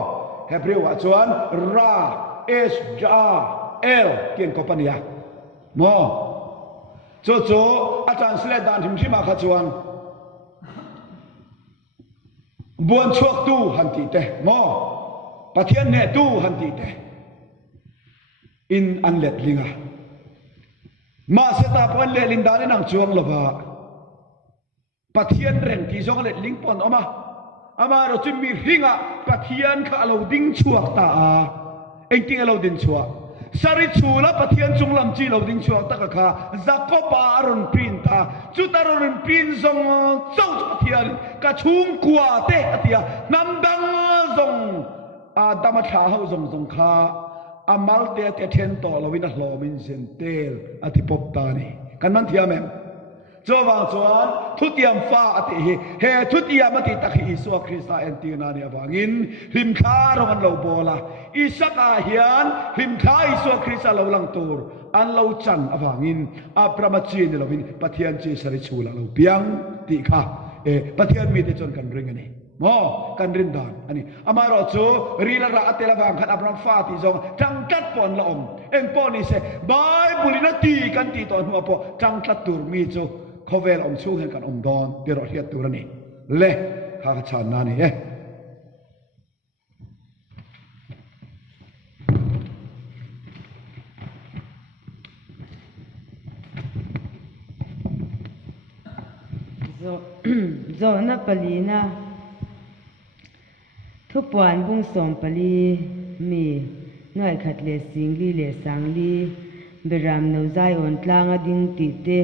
Hebreu chuan ra es ja el tin kop ania mo cho a translate dan him shima kha chuan buan chuak tu han ti te mo pathian ne tu han ti te in anlet linga ma seta pon le lindane nang chuang lova pathian reng ti zong let ling pon oma ama ro chim mi hinga pathian kha lo ding chuak ta eng ting lo din chuak sari chula pathian chunglam chi lo ding chuak ta kha Jacob aron pin ta chu taron pin zong chau pathian ka chung kwa te atia nam dang zong dama tha ho zong kha amal te ten to lo win a hlomin zen tel ati pop ta ni kan man thia mem Jawang chuan thutiam fa ati he thutiam ati takhi Isu Krista entina ni awangin him kha rong an lo bola Isaka hian him kha Isu Krista lo lang tur an lo chan awangin Abraham chi ni lovin pathian chi sari chula lo piang ti kha pathian mi te chon kan ring ani mo kan rin dan ani amaro chu rila ra atela wang khat Abraham fa ti zong tang tat pon la om en pon ni se bible na ti kan ti ton hu po tang tat tur mi chu khovel om chu hen kan om don ti ro hiat turani le ha chan na ni zo na palina thu puan bung som pali mi noi khat le singli le sangli beram no zai on tlanga ding ti te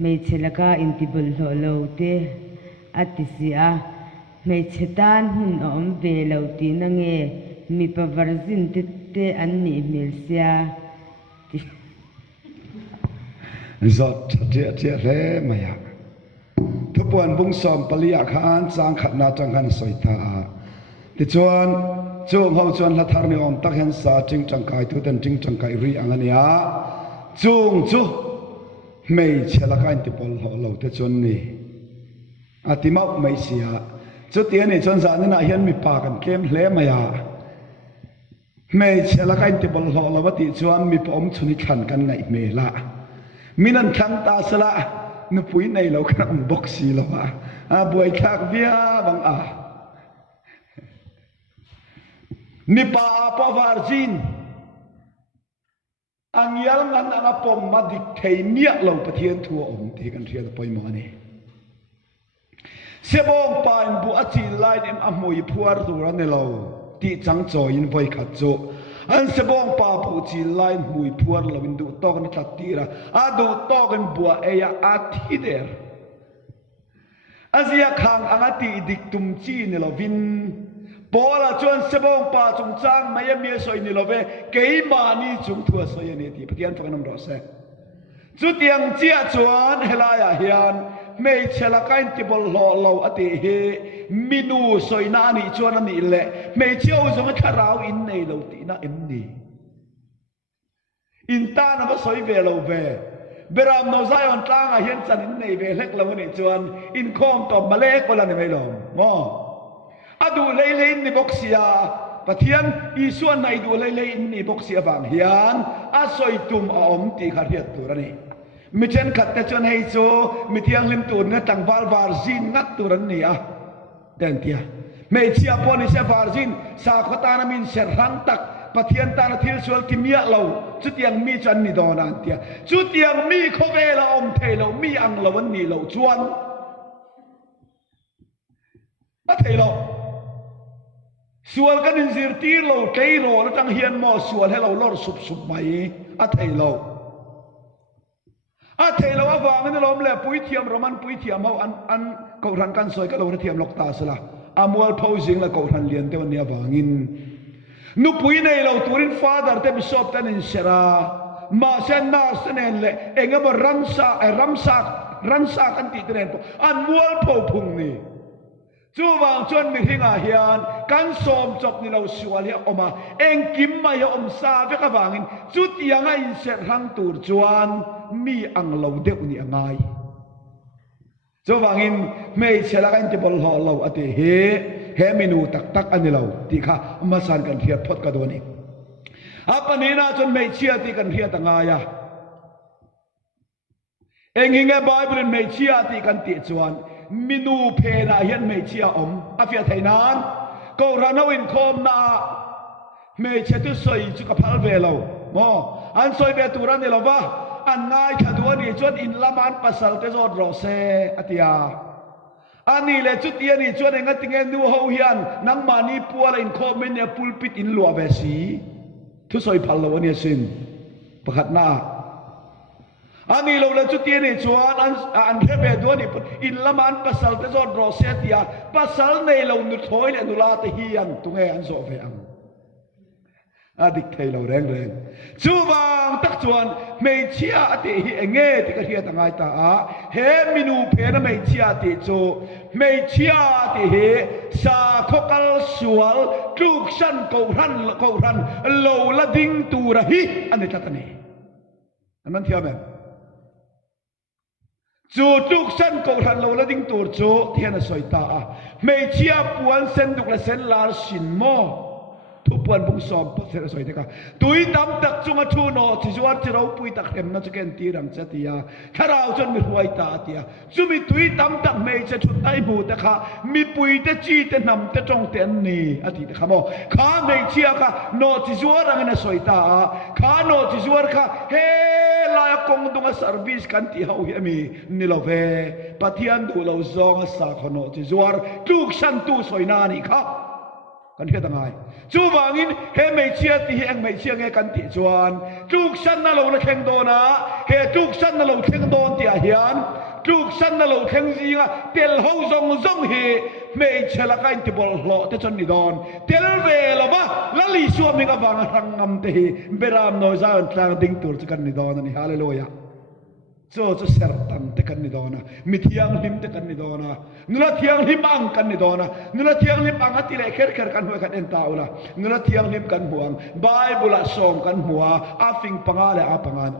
mei chelaka intibul lo lo te atisia mei chetan hun om ve lo ti na nge mi pa varzin te te an ni mil sia ti zot che le maya thu puan bung som pali a khan chang khat na chang khan soita ti chuan chung ho chuan la thar ni om tak hen sa ching chang kai tu ten ching chang kai ri angania chung chu mei chela kain ti pol ho lo te chon ni atimau mei sia chu ti ani chon za na hian mi pa kan kem hle maya mei chela kain ti pol ho lo ti chuan mi pom chuni khan kan ngai me la minan khang ta sala nu pui nei lo kan box si lo buai khak via bang ni pa virgin ang yal ngan ang pom madik thei mia lo pathian thua om te kan ria poi mo ani sebong pain bu achi line em amoi phuar tura ne lo ti chang choin voi khat cho an sebong pa bu chi line mui phuar lo indu to kan thatira adu to kan bua eya athi der azia khang angati dik tum chi ne lo vin Bola chuan sebong pa chung chang maya mi soi ni love kei ma ni chung thua soi ni ti pathian phakanam ro se chu tiang chia chuan helaya hian mei chela kain ti bol lo ati he minu soi na ni chuan ani le mei chiu zong tharau in nei lo ti na em ni in ta na ba soi ve lo ve beram no zion tlang a hian chan in nei ve hlek lo ni chuan in khom to malek kola ni mai lom mo adu leilein ni boxia pathian isuan nai du leilein ni boxia wang hian a soitum a om ti kha hiat turani mi chen khat te chuan hei chu mi thiang lim tur na tangwal war zin ngat turan ni a ten tia mei chia poni se war zin sa khata na min ser hang tak pathian ta na thil sual timia lo chu tiang mi chan ni don an tia chu tiang mi khove la om thei lo mi ang lo wan ni lo chuan a thei lo sual kan in zir tir lo tei ro la tang hian mo sual hello lor sup sup mai a thei lo awang ni lom le pui thiam roman pui thiam ho an ko ran kan soi ka lo thiam lok ta sala amwal posing la ko ran lian te wan ni awangin nu pui nei lo turin father te bishop tan in sera ma sen na senen le engam ransa kan ti tren to an mual po phung ni chu wang chon mi hinga hian kan som chop ni lo sual hi oma eng kim ma ya om sa ve ka wangin chu tianga in ser hang tur chuan mi ang lo de ni angai chu wangin mei chela kan ti bol ho lo ate he minu tak ani lo ti kha masan kan hiat phot ka doni apani na chon mei chia ti kan hiat angaya eng hinga bible mei chia ti kan ti chuan minu phe na hian mei chia om afia thainan ko rano in khom na mei che tu soi chu ka phal ve lo mo an soi be turan ni lo wa an ngai kha du ani chuan in laman pasal te zot ro se atia ani le chu ti ani chuan enga tinge nu ho hian nang mani puala in khom men ya pulpit in lua ve si tu soi phal lo ani sin pakhat na ani lo la chu ti ni chuan an thebe do ni in laman pasal te zot ro se tia pasal nei lo nu thoi le nu la te hian tu nge an zo ve ang adik thei lo reng chu wang tak chuan mei chia ati hi enge ti ka hiat angai ta a he minu phe na mei chia ti chu mei chia ti he sa khokal sual tuk san ko ran lo la ding tu ra hi ani tatani anan thiam chu tuk san ko ran lo la ding tur chu thian a soi ta a mei chia puan sen duk la sen lar sin mo tu puan bung som po se soi te ka tui tam tak chunga thu no chi zuar chi ro pui tak hem na chiken ti ram chatia tharau chon mi huai ta tia chu mi tui tam tak mei che thu tai bu te kha mi pui te chi te nam te tong te ni ati te khamo kha mei chia ka no chi zuar ang na soi ta kha no chi zuar kha he la kong dunga service kan ti hau hi mi ni lo ve pathian du lo zong sa khono chi zuar tuk san tu soi na ni kha kan hiat angai chu wangin he mei chia ti he ang mei chia nge kan ti chuan tuk san na lo la kheng do na he tuk san na lo kheng don ti a hian tuk san na lo kheng zinga tel ho zong he mei chela kain ti bol hlo te chon ni don tel ve lo ba la li suam ni ka wang rang ngam te hi beram no za tlang ding tur kan ni don ani hallelujah cho ser tam te kan ni dona mi thiang lim te kan ni dona nula thiang lim ang kan ni dona nula thiang lim ang ati le kher kan hu kan en taula nula thiang lim kan huang bible a som kan hua afing pangale a pangan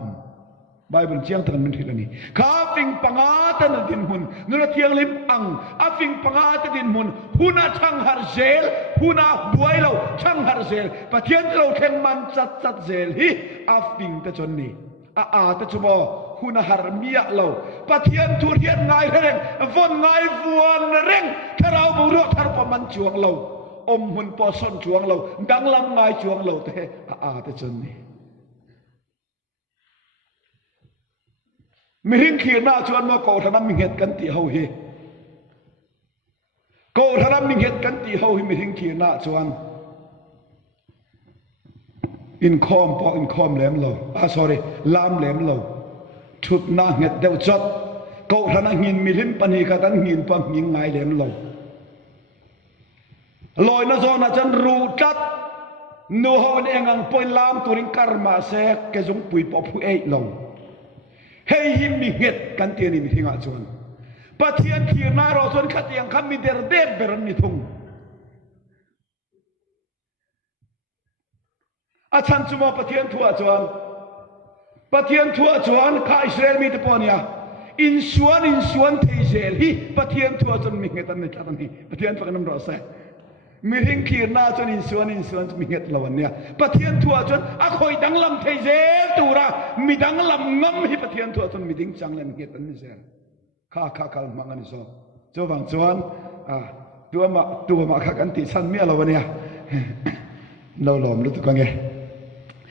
bible chiang tan min thilani khafing pangata na din hun nula thiang lim ang afing pangata din mun huna thang har zel huna buailo thang har zel pathian lo theng man chat zel hi afing ta chonni a ta chumo huna har mia lo pathian tur hian ngai reng von ngai vuan reng tharau bu ro thar pa man chuang lo om hun po son chuang lo dang lam ngai chuang lo te a ta chun ni mi ring khir na chuan mo ko thanam mi het kan ti ho hi ko thanam mi het kan ti ho hi mi ring khir na chuan in khom lem lo sorry lam lem lo thut na nget deu chot ko thana ngin mi lim pani ka kan ngin pam ngin ngai lem lo loi na zo na chan ru tat nu ho ne ngang poi lam turing karma se ke jung pui po phu ei lo hei him mi nget kan ti ni mi thinga chuan pathian thir na ro chon khatiang kham mi der de beran ni thung a chan chumo pathian thua chuan pathian thua chuan kha Israel mi te ponia in suan thei zel hi pathian thua chon mi ngetan ni tatan hi pathian pakanam ro sa mi hing khir na chon in suan mi nget lawan nia pathian thua chon a khoi dang lam thei zel tura mi dang lam ngam hi pathian thua chon mi ding chang lam ngetan ni zel kha kal mangani so chowang chuan tua ma kha kan ti san mi lawan nia lo lom lu tu ka nge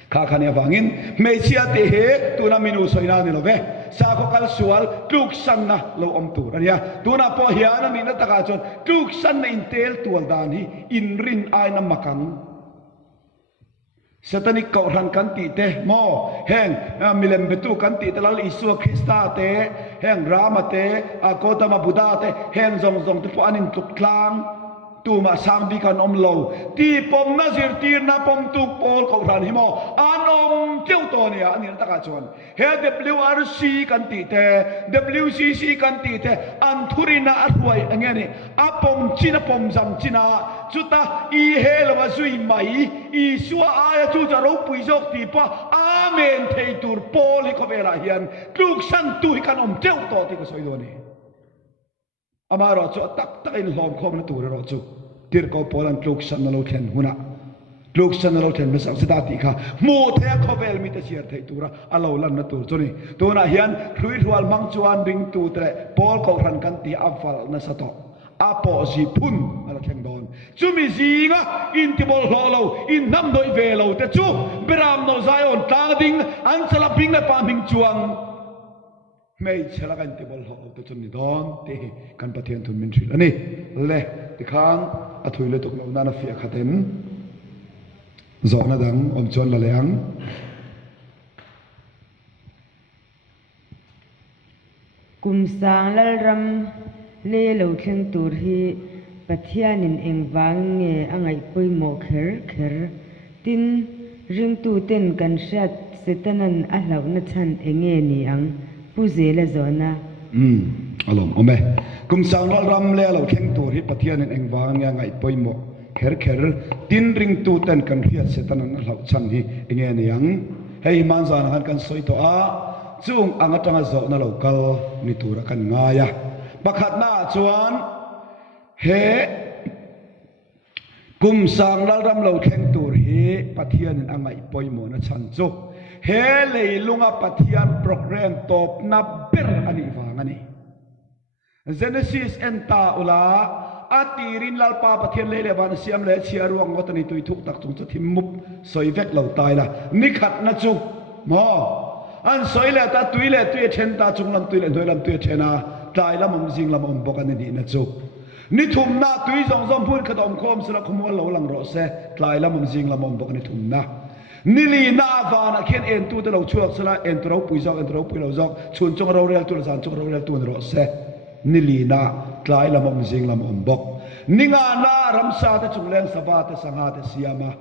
kha ne wangin meisia te he tuna minu soina ni love sa ko kal sual tuk san na lo om tur ania tuna po hian ni na taka chon tuk san na intel tual dan hi in rin ai na makang satanic ko ran kan ti te mo heng milem betu kan ti te lal isu krista te heng rama te akotama buddha te heng zong te po anin tuk tlang tu ma sang bi kan om lo ti pom na zir tir na pom tu pol ko ran hi mo an om teu to ni ani ta ka chon he WRC kan ti te WCC kan ti te an thurina arwai angeni apom china pom jam china chuta I he lo zui mai I suwa aya chu ja ro pui jok ti pa amen thei tur pol hi ko vera hian tuk san tu hi kan om teu to ti ko soi do ni ama ro chu tak in hlom khom na tur ro chu tir ko polan tluk san na lo thlen huna tluk san na lo thlen me sang sita ti kha mu the khovel mi te siar thei tura alo lan na tur chuni to na hian thlui thwal mang chuan ring tu tre pol ko ran kan ti afal na sa to apo ji phun ala theng don chumi zinga in ti bol lo in nam doi ve lo te chu beram no zion tang ding an chala ping na pa ming chuang mei chala kan ti bol ho te chun ni don te kan pathian thun min thil ani le ti khang a thui le tuk lo na na fia khatem zo na dang om chon la leang kum sang lal ram le lo thleng tur hi pathian in engwang nge angai poimo kher tin ring tu ten kan shat setanan a hlau na chan enge ni ang puzela zona alom ome kum sang lal ram le lo thleng tur hi pathian in engwang nge angai poimo kher tin ring tu ten kan hiat setanan a hlau chan hi enge ni ang hei man zan han kan soi to a chung anga tanga zo na lokal ni tura kan ngaya pakhat na chuan he kum sang lal ram lo thleng tur hi pathian in angai poimo na chan chu he leilunga pathian program top na ber ani wangani Genesis enta ula atirin lalpa pathian le ban siam le chiaruang ngotani tui thuk tak chung chathim mup soi vek lo tai la nikhat na chu mo an soi le ta tui then ta chung lam tui le doi lam tui thena tai lam om jing lam om bok ani di na chu ni thum na tui zong phun khatom khom sala khumol lo lang ro se tai lam om jing lam om bok ani thum na nili na va na khen en tu te lo chuak sala en tro pui pui lo jok chun chong ro rel tu san chong ro rel tu ro se nili na tai lam om jing lam om bok ninga na ramsa te chung len saba te sanga te siama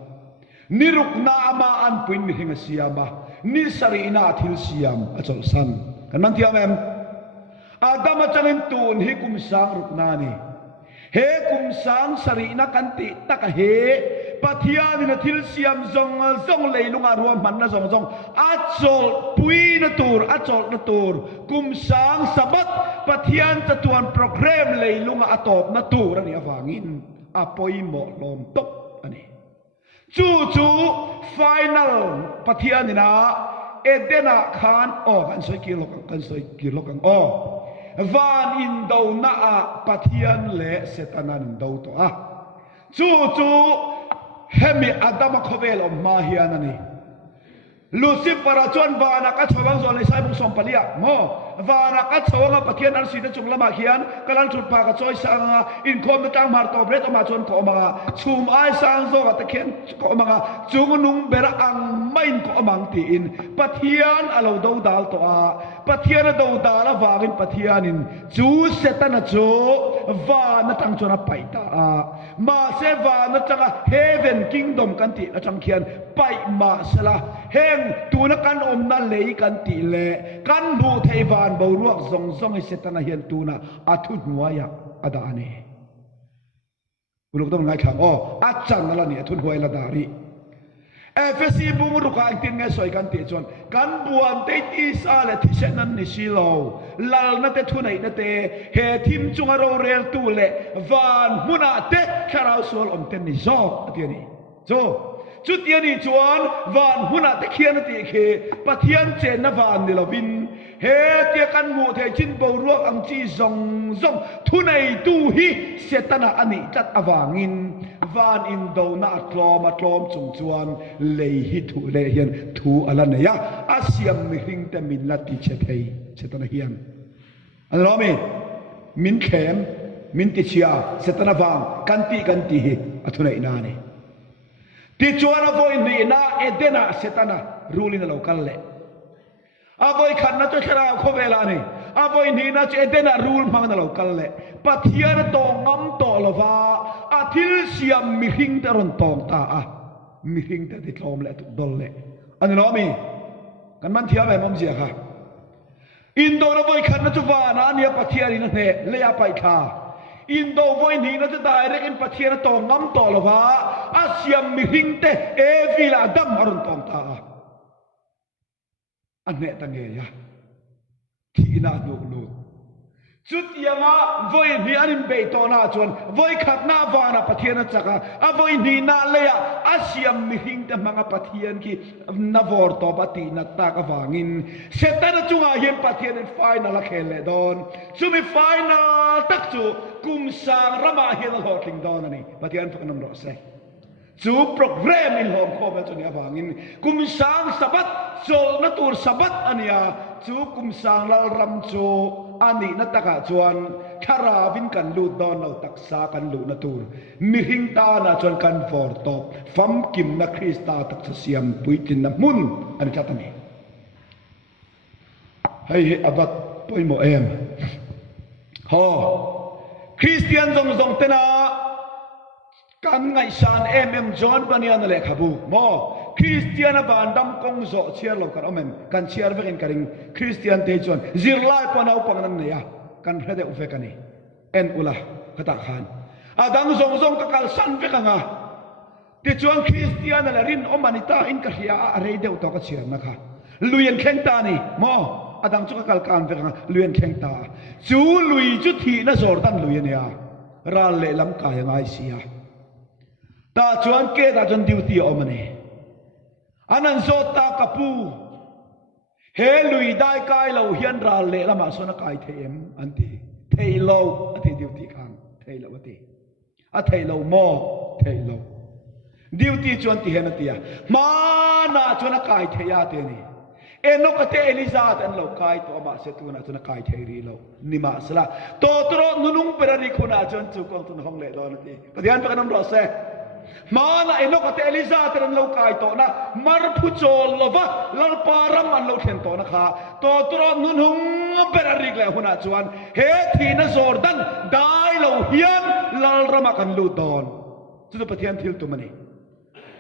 niruk na ama an puin mi hinga siama ni sari na thil siam achol san kan man thiam em adam chanin tun hi kum sang ruk na ni he kum sang sari na kan ti tak he pathian na thil siam zong leilunga ruam man na zong achol pui na tur kum sang sabat pathian tatuan program leilunga atop na tur ani awangin apoi mo lom tok ani chu final pathian ina edena khan kan soi kilokang van in do na a pathian le setanan do to a chu hemi adama khovel om ma hian ani Lucifer chuan vana ka chawang zon le sai bung som palia mo vana ka chawanga pathian ar si na chung lama khian kalan thut pa ka choi sanga in khom tang mar to bret ma chon ko ma chum ai sang zo ka takhen ko ma chung nung bera ang main ko amang ti in pathian alo do dal to a pathian do dal awangin pathianin chu setana chu vana tang chona paita a ma se vana tanga heaven kingdom kan ti na chang khian pai ma sala heng tu na kan om na lei kan ti le kan bu thei van bo ruak zong ai setana hian tu na athu nuaya ada ani uluk dom ngai khang a chan la ni athu huai la dari FSC บุ้งรุกอันติงเงสวยกันติจวนกันบวนเตติสาเลที่เช่นนั้นนิสิโลลัลนัตทุนัยนัตเฮทิมจุงเราเรียลตูเลวันมุนาเตคาราสวลอมเตนิโซอติยนี่โซจุดยันนี่จวนวันมุนาเตเขียนติเคปะเทียนเจนนวันนิลวินเฮเตียกันมูเทจินปูรวกอังจีซงทุนัยตูฮีเสตนาอันนี้จัดอวางินวันอินโดนาอัตลอมจุงจวนเลยฮิทุเลยเฮียนทูอัลเนี่ยอาเซียมมิหิงแต่มินลัติเชเพยเสตนาเฮียนอันนั้นมินเข็มมินติเชียเสตนาวางกันตีอัทุนัยนานี่ติจวนอโวยนี่นาเอเดนาเสตนารูลินาโลกัลเล่อโวยขันนัจฉราโคเวลานี่อโวยนี่นาเจเดนารูลมังนาโลกัลเล่ปัทยานตองงำตอลวาอาทิลเสียมมิหิงตะรอนตองตามิหิงตะติดลมเละตุดลเล่อันนั้นมีกันมันเทียบแบบมั่มเสียค่ะอินโดนโวยขันนัจวานาเนี่ยปัทยานี่นั่นเองเลียไปค่ะอินโดโวยนี่นาจะได้เรื่องปัทยานตองงำตอลวาอาเสียมมิหิงเตเอวิลาดัมอรอนตองตาอันเนี้ยตั้งเงียที่น่าดูลูจุดยังอ่ะวันนี้อันนี้เบย์ตอน่าจวนวันขัดหน้าวานาปะเทียนจักรวันนี้น่าเลยอ่ะอาเซียมมิหิงแต่มังปะเทียนที่นาวอร์ตอปะตีนัตตากวางินเสร็จแล้วจุงอาเย็นปะเทียนในไฟนัลเคเลดอนจุมีไฟนัลตักจูกุมสังรามาเฮียนหอติงดอนนี่ปะเทียนฝักน้ำรอเซ่จูโปรแกรมอินหอมโคเมจุนี่วางินกุมสังสับัดโจนัตูร์สับัดอันนี้จูกุมสังลลรัมจูอันนี้นัตกะจวนคาราวินกันลูดอนเอาตักษากันลูนัตูร์มิหิงตานาจวนกันฟอร์ตอบฟัมกิมนักคริสตาตักเสียมปุยจินน้ำมุนอันนี้จัตนี่ให้อบัดปุยโมเอมฮอคริสเตียนจงเตนากันไงชานจอนปนียนเล็กฮับูโมคริสเตียนบานดำกงโซเชียร์เรากันอเมนกันเชียร์เวกินกันคริสเตียนเตจวนซิร์ไลปนเอาปังนั่นเนี่ยกันเรเดอุเฟกันนี่เอ็นอุลาขตาขานดังซงกัลสันเวกันอ่ะเตจวนคริสเตียนนั่นรินอมานิตาอินกัลยาอะไรเดอุตอกเชียร์นะคะลุยนเข่งตานี่โมดังจุกกัลการเวกันลุยนเข่งตาจูลุยจุดที่น่าสอดตันลุยเนี่ยรัลเลลำกายง่ายเสียตาจวนเกตาจนดิวตีอมันเออันนั้นโซตากระปูเฮลุยได้กายเราเฮียนราเละละมาสนกายเทมอันที่เทโลอันที่ดิวตีข้างเทโลอันที่อันเทโลโมเทโลดิวตีจวนที่เฮนตีอะมานาจวนกายเทียเตนี่เอ็นนกเตเอลิซาเต็นเรากายตัวมาเสตุนาจวนกายเทรีเรานิมาสละตัวตรอนุงเปรริคุณาจวนจุกองตุนห้องเละดอนที่ประเดี๋ยวไปกันน้ำรอเซมานะเอ็นกเตเอลิซาเต็นเรากายตัวนะมารพุโจลวะลลปารัมมันเราเทียนตัวนะคะตัวตรอนุงเปรริกแล้วคุณาจวนเฮทีนจอร์ดันได้เราเฮียนลลรมากันลูดอนจุดประเดี๋ยวทิลตัวมันนี่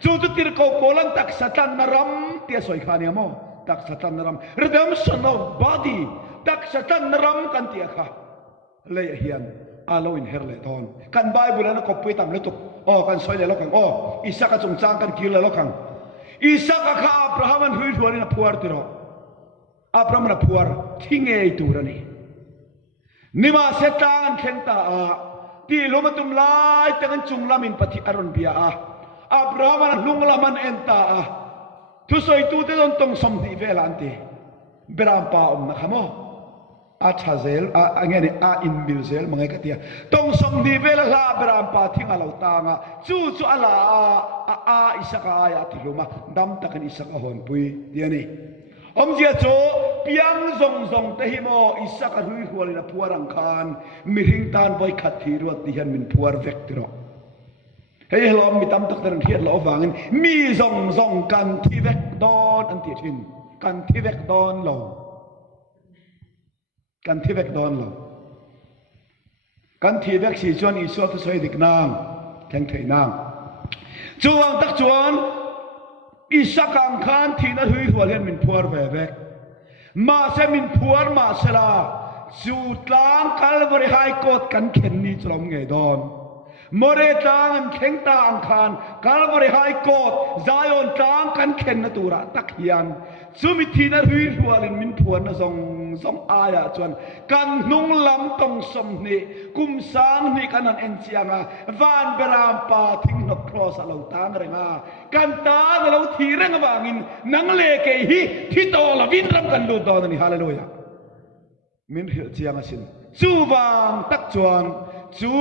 จุดที่เราโคลันตักสัตันนรำเตียสวยขานี่มั้งตักสัตันนรำ redemption of body ตักสัตันนรำกันเตียค่ะเลยเฮียนอาโลอินเฮร์เลตอนกันไบเบิลนั้นก็ไปตามเลยตุกกันสอยเลยแล้วกันอิสระจงจางกันกินเลยแล้วกันอิสระข้าอับราฮัมมันหุยหัวนี่นะพัวร์ติโรอับราฮัมมันพัวร์ทิ้งเอตูรันี่นิมาเซตันเข่งตาที่ลมตุมไล่แต่กันจุงลามินปฏิอารอนเบียอับราฮัมมันลุงลามันเอ็นตาทุสอยตูเตดอนตงสมดีเวลันตีเบรามปานะครับโมชาเซลเงี้ยนี่อินบิลเซลมังไงกันเตียตงสมดีเวลาเบรามปาทิ้งเราตางจู่อะไรอิสกายติลุมาดำตะกันอิสกาฮอนปุยเดียนี่เจ้าโจเปียงซงเตหิโมอิสกาหุยหัวเลยนะพัวรังคานมิริงตานไว้ขัดทีรวดที่เห็นมินพัวเวกติโรเฮ้ยเรามีตำตักเดินเทียดเราฟังมีซงกันที่เวกดอนอันที่ชินกันที่เวกดอนเรากันที่เวกดอนเรากันที่เวกสีจวนอิสวาทุสวยดิกนางแข่งเทนางจวนตักจวนอิสกังคานที่นั่นหุยหัวเห็นมินพัวเวกมาเซมินพัวมาเสลาจูตลางคัลวารีไฮโคตกันเข็นนี่จลอมเงยดอน โมเรตางอันเข่งตาอังคารกาลบริหายโกดซายอนตางกันเข่นนตูระตักเฮียนสุมิทีนรุยรัวลินมินทวนนะทรงอายะจวนกันนุ่งลำตองสมนี่กุมสางนี่กันนันเอ็นเซียงะวานเบรามปาทิ้งนกครอสเหล่าตางเรงากันตาเหล่าทีเรงวางินนังเลเกฮีที่โตละวินรำกันดูตอนนี้ฮาเลลูยามินเหียเจียงสินจูวางตักจวนจู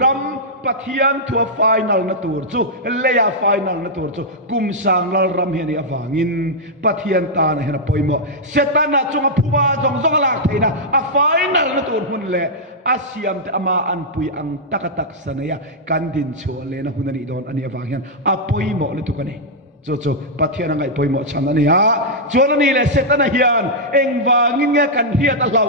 รำปะเทียนทัวไฟนัลนตูร์จูเลียไฟนัลนตูร์จูกุมสางลลรำเฮียนี่อวางินปะเทียนตานะเห็นปอยโมเซตานะจงผู้ว่าจงลากเทนะอไฟนัลนตูร์หุ่นเล่อาเซียมแต่อามาอันปุยอังตักสนยกันดินชัวเลนะหุ่นนี่โดนอันนี้อวางินอปอยโมเลยตุกันนี่จูปะเทียนไงปอยโมฉันอันนี้ฮะจวนนี่เลยเซตานะเฮียนเอ็งวางินเงี้ยกันเฮียตะเหล่า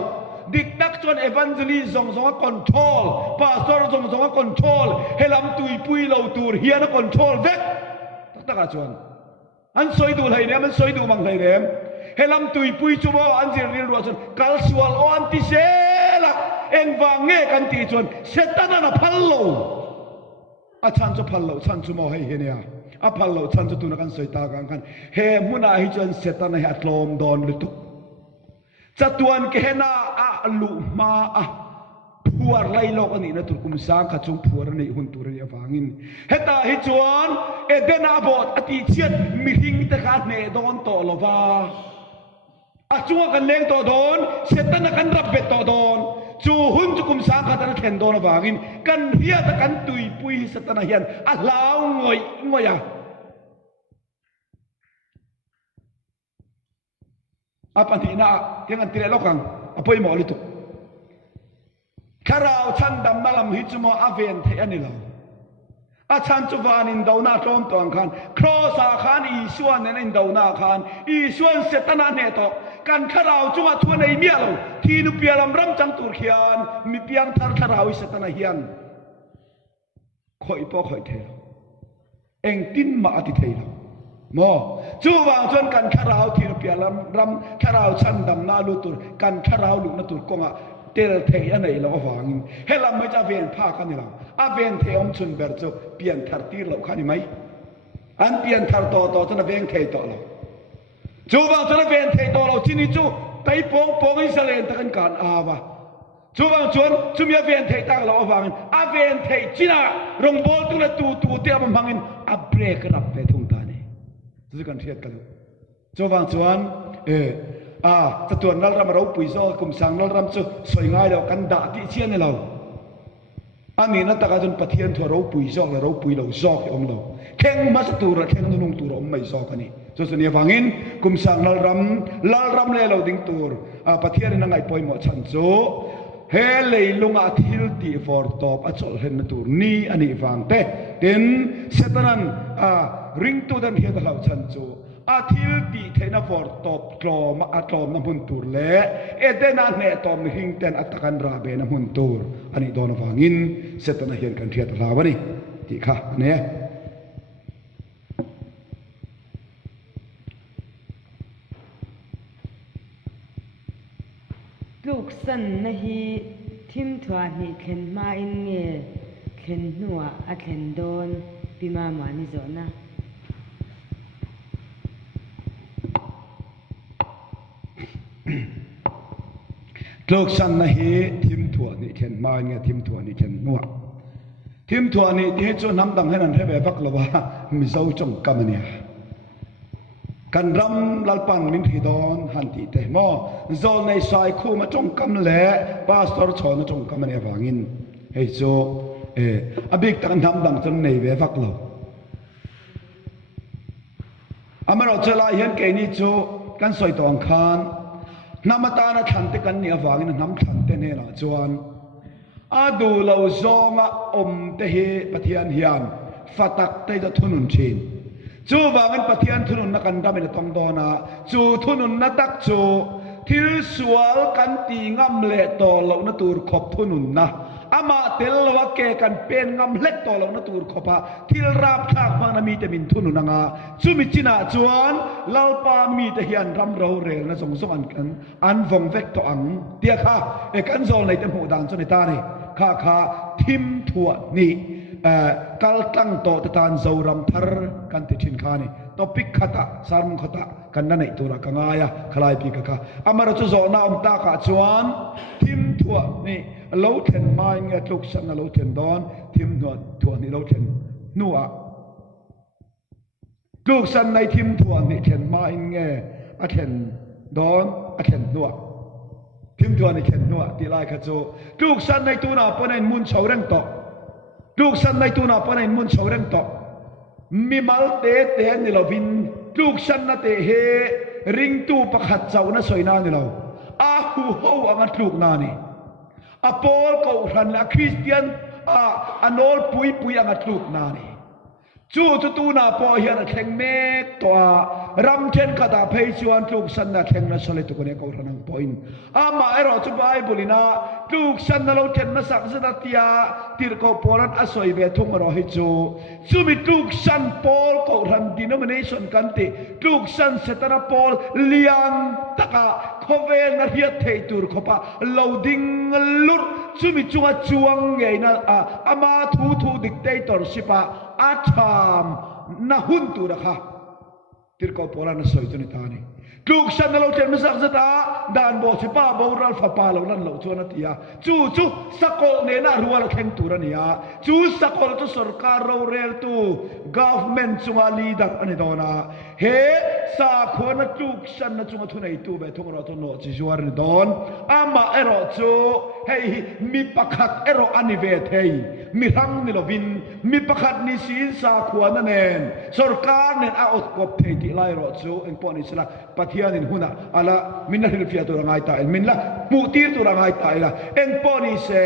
ดิกตักจวนเอวานเจลีส่งคอนโทรลพาสตอร์ส่งคอนโทรลเฮลัมตุยปุยเหล่าตูร์เฮียนะคอนโทรลเวกตักจวนอันสวยดูไทยเนี่ยมันสวยดูมังไทยเนี่ยเฮลัมตุยปุยชัวอันเจริญรัวจนกัลสวลอันติเซลักเอ็งวางเงกันตีจวนเซตันนะพัลโลอาชันจะพัลโลชันจะมอให้เห็นเนี่ยอาพัลโลชันจะตุนกันสวยตากันเฮมุนาฮิจวนเซตันให้อัตลมดอนลุตุจัตุอันเกน่าอาลุมาผัวไรโลกอันนี้นะตุกุมสางขจงผัวนี่หุ่นตัวเรียฟังินเฮตาฮิจวนเอเดนาบอดอติเชียนมิหิงตะการเนดอนโตโลวาอาจัวกันเลงโตโดนเซตันกันรับเบตโตโดนจูหุ่นจุกุมสางขจงเทนโดนฟังินกันเฮียตะกันตุยปุยเซตันเฮียนอาลาวงอยapa ni nak jangan tidak lokang apa yang mau itu karau candam malam hijau aven te anilah achan cubanin dauna tom tuang kan krosa kan isuan nenek dauna kan isuan setanah neto kan karau cuma tuan ai mialo tinu pialam ramcang turkian mi piang tar karau setanah hian koi po koi te eng tin ma ati teโมจูวางจนกันข้าราวที่เปียลำรำข้าราวชันดำนาลุตุรกันข้าราวลุนตุรกงะเตลเทียนไหนเราฟังเฮลัมไม่จะเวียนผ้ากันนี่หรออาเวียนเทียมชุนเบอร์จูเปลี่ยนทาร์ตีเราขันนี่ไหมอันเปลี่ยนทาร์ต่อจนเวียนเทียต่อเราจูวางจนเวียนเทียต่อเราที่นี่จูไต่ปองอิสราเอลตะกันการอาวะจูวางจนจูมีเวียนเทียต่างเราฟังอาเวียนเทียจีน่ารงบอลตุลตูเตียมันพังอินอาเบรกรับไปทุ่งตาจะกันเทียดกันจวางจวนจะตัวนั่งรำเราปุยโซกุมสังนั่งรำโซสวยง่ายเรากันด่าที่เชี่ยในเราอันนี้นั่นตะการจนปะเทียนทัวเราปุยโซเราปุยเราโซกองเราแข่งมาสตูระแข่งนุ่งตูเราไม่โซกันนี่จนส่วนนี้ฟังอินกุมสังนั่งรำเลยเราดิ้งตัวปะเทียนนั่งไงปอยหมดชันโซเฮเลยลงอาทิลตีฟอร์ตอบอัจฉริเห็นตัวนี้อันนี้ฟังเต้เด่นเสตนั้นริงตัวดันเฮียตะเหล่าชันโจอาทิลตีเทนฟอร์ตอบกลอมอัตลอมน้ำหุ่นตัวเละเอเดนันเนตอมหิงเตนอัตกันราเบน้ำหุ่นตัวอันนี้โดนฟังอินเสตนั้นเฮียนกันเทียตะเหล่าวะนี่ที่ค่ะเนี่ยลูกสันนะฮีทิมถวานีเข็นมาอินเงเข็นหัวอัดเข็นโดนปีมาหมานิโซนะลูกสันนะฮีทิมถวานีเข็นมาอินเงทิมถวานีเข็นหัวทิมถวานีที่จนน้ำดังให้นั่นให้แบบฟักละว่ามิเจ้าจงกำเนี่ยกันรำลัลปันมินทีดอนหันตีเตมอโซนในสายคู่มาจงกำเละปาสตอร์ชอนจงกำเนี่ยฟังอินเฮโซอบิกตันทำดังจนในเวฟักเราอามาเราจะลายเห็นเกนิโจกันสวยตองคานน้ำตาหน้าทันเตกันเนี่ยฟังอินน้ำทันเตเนี่ยละจวนอาดูเราโซงะอมเตเฮปะเทียนเฮียนฟัตักเตจะทุนุนชินจูบางอันปะเทียนทุนุนนักกันดำเป็นตองดอนะจูทุนุนนัตักจูทิลสวลกันตีงำเละต่อเราหน้าตูรขบทุนุนนะอามาเตลว่าแกกันเป็นงำเล็กต่อเราหน้าตูรขบะทิลราบทากบางนามีแต่มินทุนุนนะจูมิจินาจวนลาปามีแต่เฮียนรำเราเรนะส่งอันฟงเวกต่ออังเดียค่ะเอกันโซนในเต็มหัวดังจนในตาเนี่ยข้าทิมถั่วนี่ kal tang to tan zoram thar kan ti thin khani topic khata sarmung khata kan na nei tura kangaya khalai pi ka amara chu zo na ta ka chuan thim thua ni lo then mai nge tluk san na lo then don thim nuat thua ni lo then nuwa tluk san nei thim thua ni then mai nge a then don a then nuwa thim thua ni then nuwa ti lai kha chu tluk san nei tu na ponen mun chau reng to tluk san nei tu na ponen mun chau reng to mi mal te ni lovin tluk san na te he ring tu pakhat chau na soina ni lo a hu ho anga tluk na ni a pol ko ran la christian a anol pui anga tluk na ni chu tu na po hian a thleng me to ram then kata phei chuan tluk san na thleng na sole tu ko ne ko ranang point ama ero chu bible ina tluk san na lo then na sak zata tia tir ko poran asoi ve thung ro hi chu mi tluk san pol ko ran denomination kan ti tluk san setara pol lian taka khovel na hiat thei tur khopa loading lur chu mi chunga chuang nge na ama thu dictatorship a atham na hun tu rakha tir ko pola na soi tu ni tani tluk san na lo chen masak zata dan bo si pa bo ral fa pa lo lan lo chuan atia chu sakol ne na rual kheng tur ania chu sakol tu sarkar ro rel tu government chunga leader ani dona he sa khona tluk san na chunga thunai tu be thong ro to no chi juar ni don ama ero chu hei mi pakhat ero ani ve thei mi rang ni lovin mi pakhat ni sin sa khwana nen sarkar nen a ot kop thei ti lai ro chu en po ni sala pathian in huna ala minna hilfia tu rangai ta min la mutir tu rangai ta ila en po ni se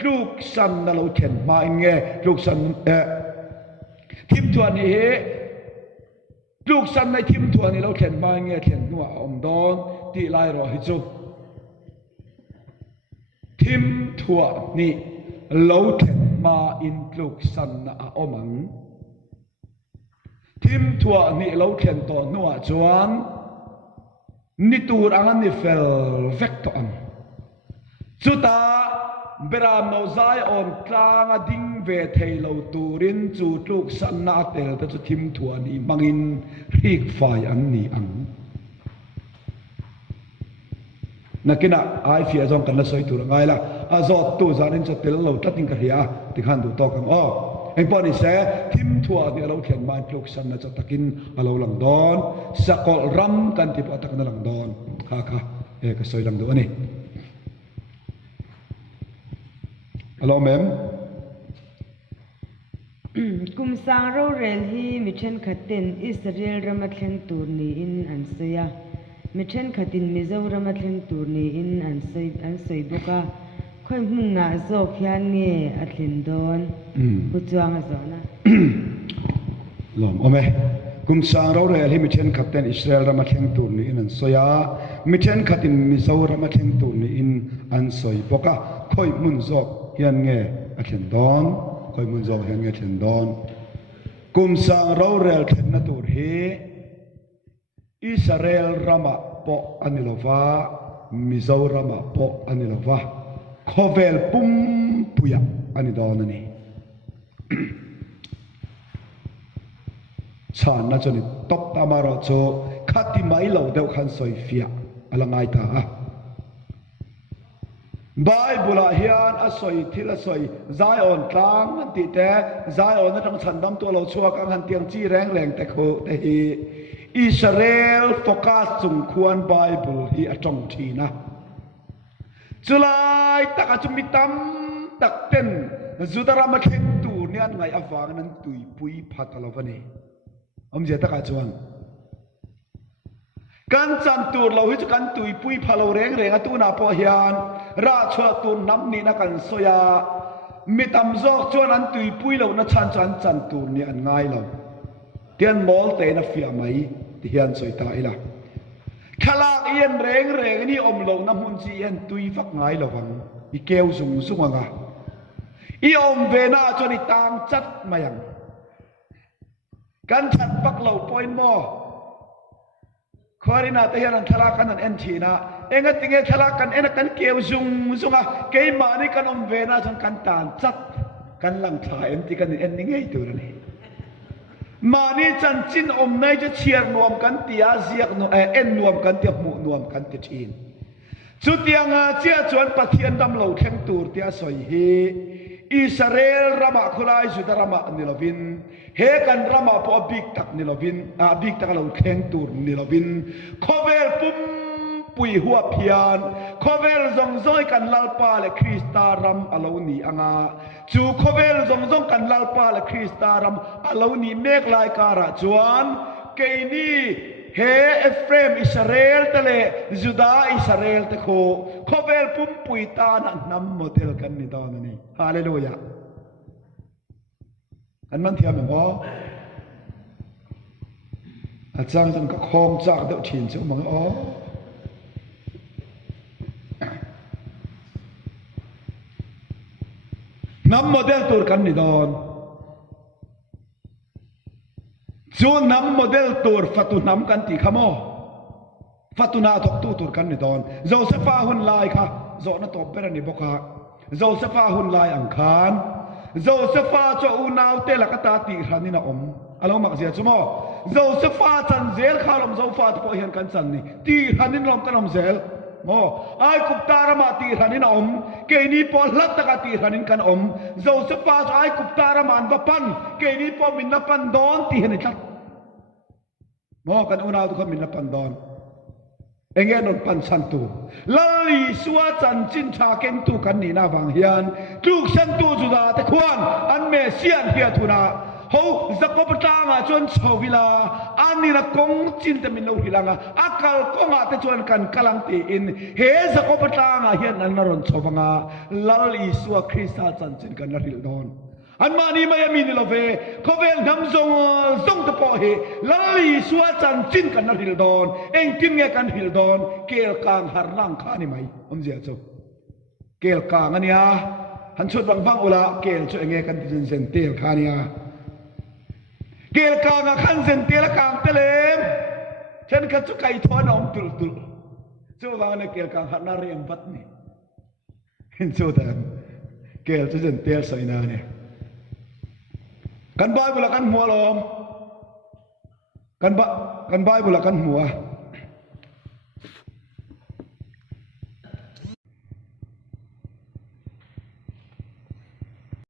tluk san na lo chen ma nge tluk san thim tuan ni he tluk san nai thim tuan ni lo chen ma nge chen nuwa om don ti lai ro hi chu thim thua ni lo chen ma in tluk san na omang thim thua ni lo chen to nuwa chuan ni tur angan ni fel vek to am chuta beram no zai on tlanga ding ve thei lo turin chu tluk san na tel ta chu thim thua ni mangin rik fai an ni ang nakina ai fi azong kan la soi tur ngai la azot tu zanin cha tel lo tating ka ria ti khan du to kam en poni se thim thua ni lo thian mai tluk san na cha takin alo lang don sakol ram kan ti pa tak na lang don kha ka soi lang do ani alo mem kum sang ro rel hi mi then khatin Israel ramathleng tur ni in an seya mi then khatin mizo ramathleng tur ni in an sei boka khoi mun na zo khian nge athlin don hu chuang a zo na lom ome kum sang ro rel hi mi then khatin Israel ramathleng tur ni in an soya mi then khatin mizo ramathleng tur ni in an soi boka khoi mun zo hian nge athlin don khoi mun zo hian nge athlin don kum sang ro rel then na tur hi Israel rama po anilova mizo rama po anilova khovel pum puya ani donani chan na choni top tamaro cho khati mai lo deu khan soi fia alangai ta Bible hian asoi thil asoi Zion tlang ti te Zion na tang chandam to lo chuak ang han tiang chi reng te kho te hi Israel focus chung khuan Bible hi atong thina chulai taka chumitam takten zudara ma khen tu nian ngai awang nan tui pui phatalawani omje taka chuan kan chan tur lo hi chu kan tui pui phalo reng atu na po hian ra chua tu nam ni na kan soya mitam zo chuan an tui pui lo na chan tur ni an ngai lo tian mol te na fia mai ti hian soi ta ila khalak yen reng ni om lo na mun chi yen tui fak ngai lo wang i keu sung anga i om ve na cho ni tang chat mayang kan chat pak lo point mo khorina te hian an thalakan an en thina enga tinge thalakan ena kan keu zunga ke ma ni kan om ve na chan kan tan chat กันลังถ่ายที่กันเอ็นนี่ไงตัวนี้มานี่จันจินอมในจะเชียร์นวมกันตีอาเซียกนเอ็นนวมกันเตียหมู่นวมกันเตียจีนจุดยังเจ้าจวนปะเทียนดำเหลาแข็งตูร์เตียสอยเฮอิสราเอลรามาคุลายสุดารามานิลวินเฮกันรามาพอบิกตักนิลวินบิกตักเหลาแข็งตูร์นิลวินโคเวลปุ่มปุยหัวพิยานโคเวลซงซอยกันลาลปาและคริสตารัมอลาวนีอ่างจูโคเวลซงซงกันลาลปาและคริสตารัมอลาวนีเมกลายการะจวนเกนี่เฮเอฟเรมอิสราเอลตะเลจูดาอิสราเอลตะโคโคเวลปุ่มปุยตานันนำโมเดลกันนี่ตอนนี้ฮาเลลูยาอันมันเทียมอย่างว่าอาจารย์ท่านก็คงจากเดาชินเสียมังอ๋อน้ำโมเดลตัวกันนี่ดอนจูน้ำโมเดลตัวฟัตุน้ำกันตีขโมฟัตุนาทกตัวกันนี่ดอนโจเซฟาหุ่นลายค่ะโจน่าตบเป็นนี่บอกค่ะโจเซฟาหุ่นลายอังคารโจเซฟาจะอุนาวเตลักตาตีขันนี่นะอารมณ์มักเสียสมอโจเซฟาจันเซลข้าลมโจฟาตพอเห็นกันสันนี่ตีขันนี่ลมกันลมเซลโอ้ไอ้กุบตารามาตีขันินเกนี่พอลัดตะกตีขันินกันโจเซฟาไอ้กุบตารามานวัปันเกนี่พอมินนับปันดอนตีขันินจัดโอ้กันอุณาทุกคนมินนับปันดอนเองเงินปันสันตูลลีสวาจันจินชาเกนตูกันนี่นาวังเฮียนทุกสันตูจุดาตะควันอันเมเซียนเฮียทุนาโฮจะกบตางาจนชาววิลาอันนี้ละกงจินตมินโลหิลังอากาลกงอาแต่จวนกันกำลังตีอินเฮจะกบตางาเฮียนนันนรนชาวงาลลีสวาคริสตาจันจินกันนริลดอนอันมานี่ไม่มีนิลเวเขาเวลนำทรงตะปอเฮลลีสวาจันจินกันนริลดอนเองจินเงกันฮิลดอนเกลกางหาร่างข้านี่ไหมเสียจูเกลกางอันนี้หันชุดฟังอุลาเกลช่วยเงกันจินเซนเตลข้านี่เกลกางขันเซนเตลกางเตเลมฉันก็จุกไก่ทอนตุลจู่ว่าเนี่ยเกลกางหันนาเรียมบัดนี่เห็นจู่แต่เกลจะเซนเตลใส่นาเนี่ยกันบ่ายบุลกันหัวลมกันบ่ายบุลกันหัว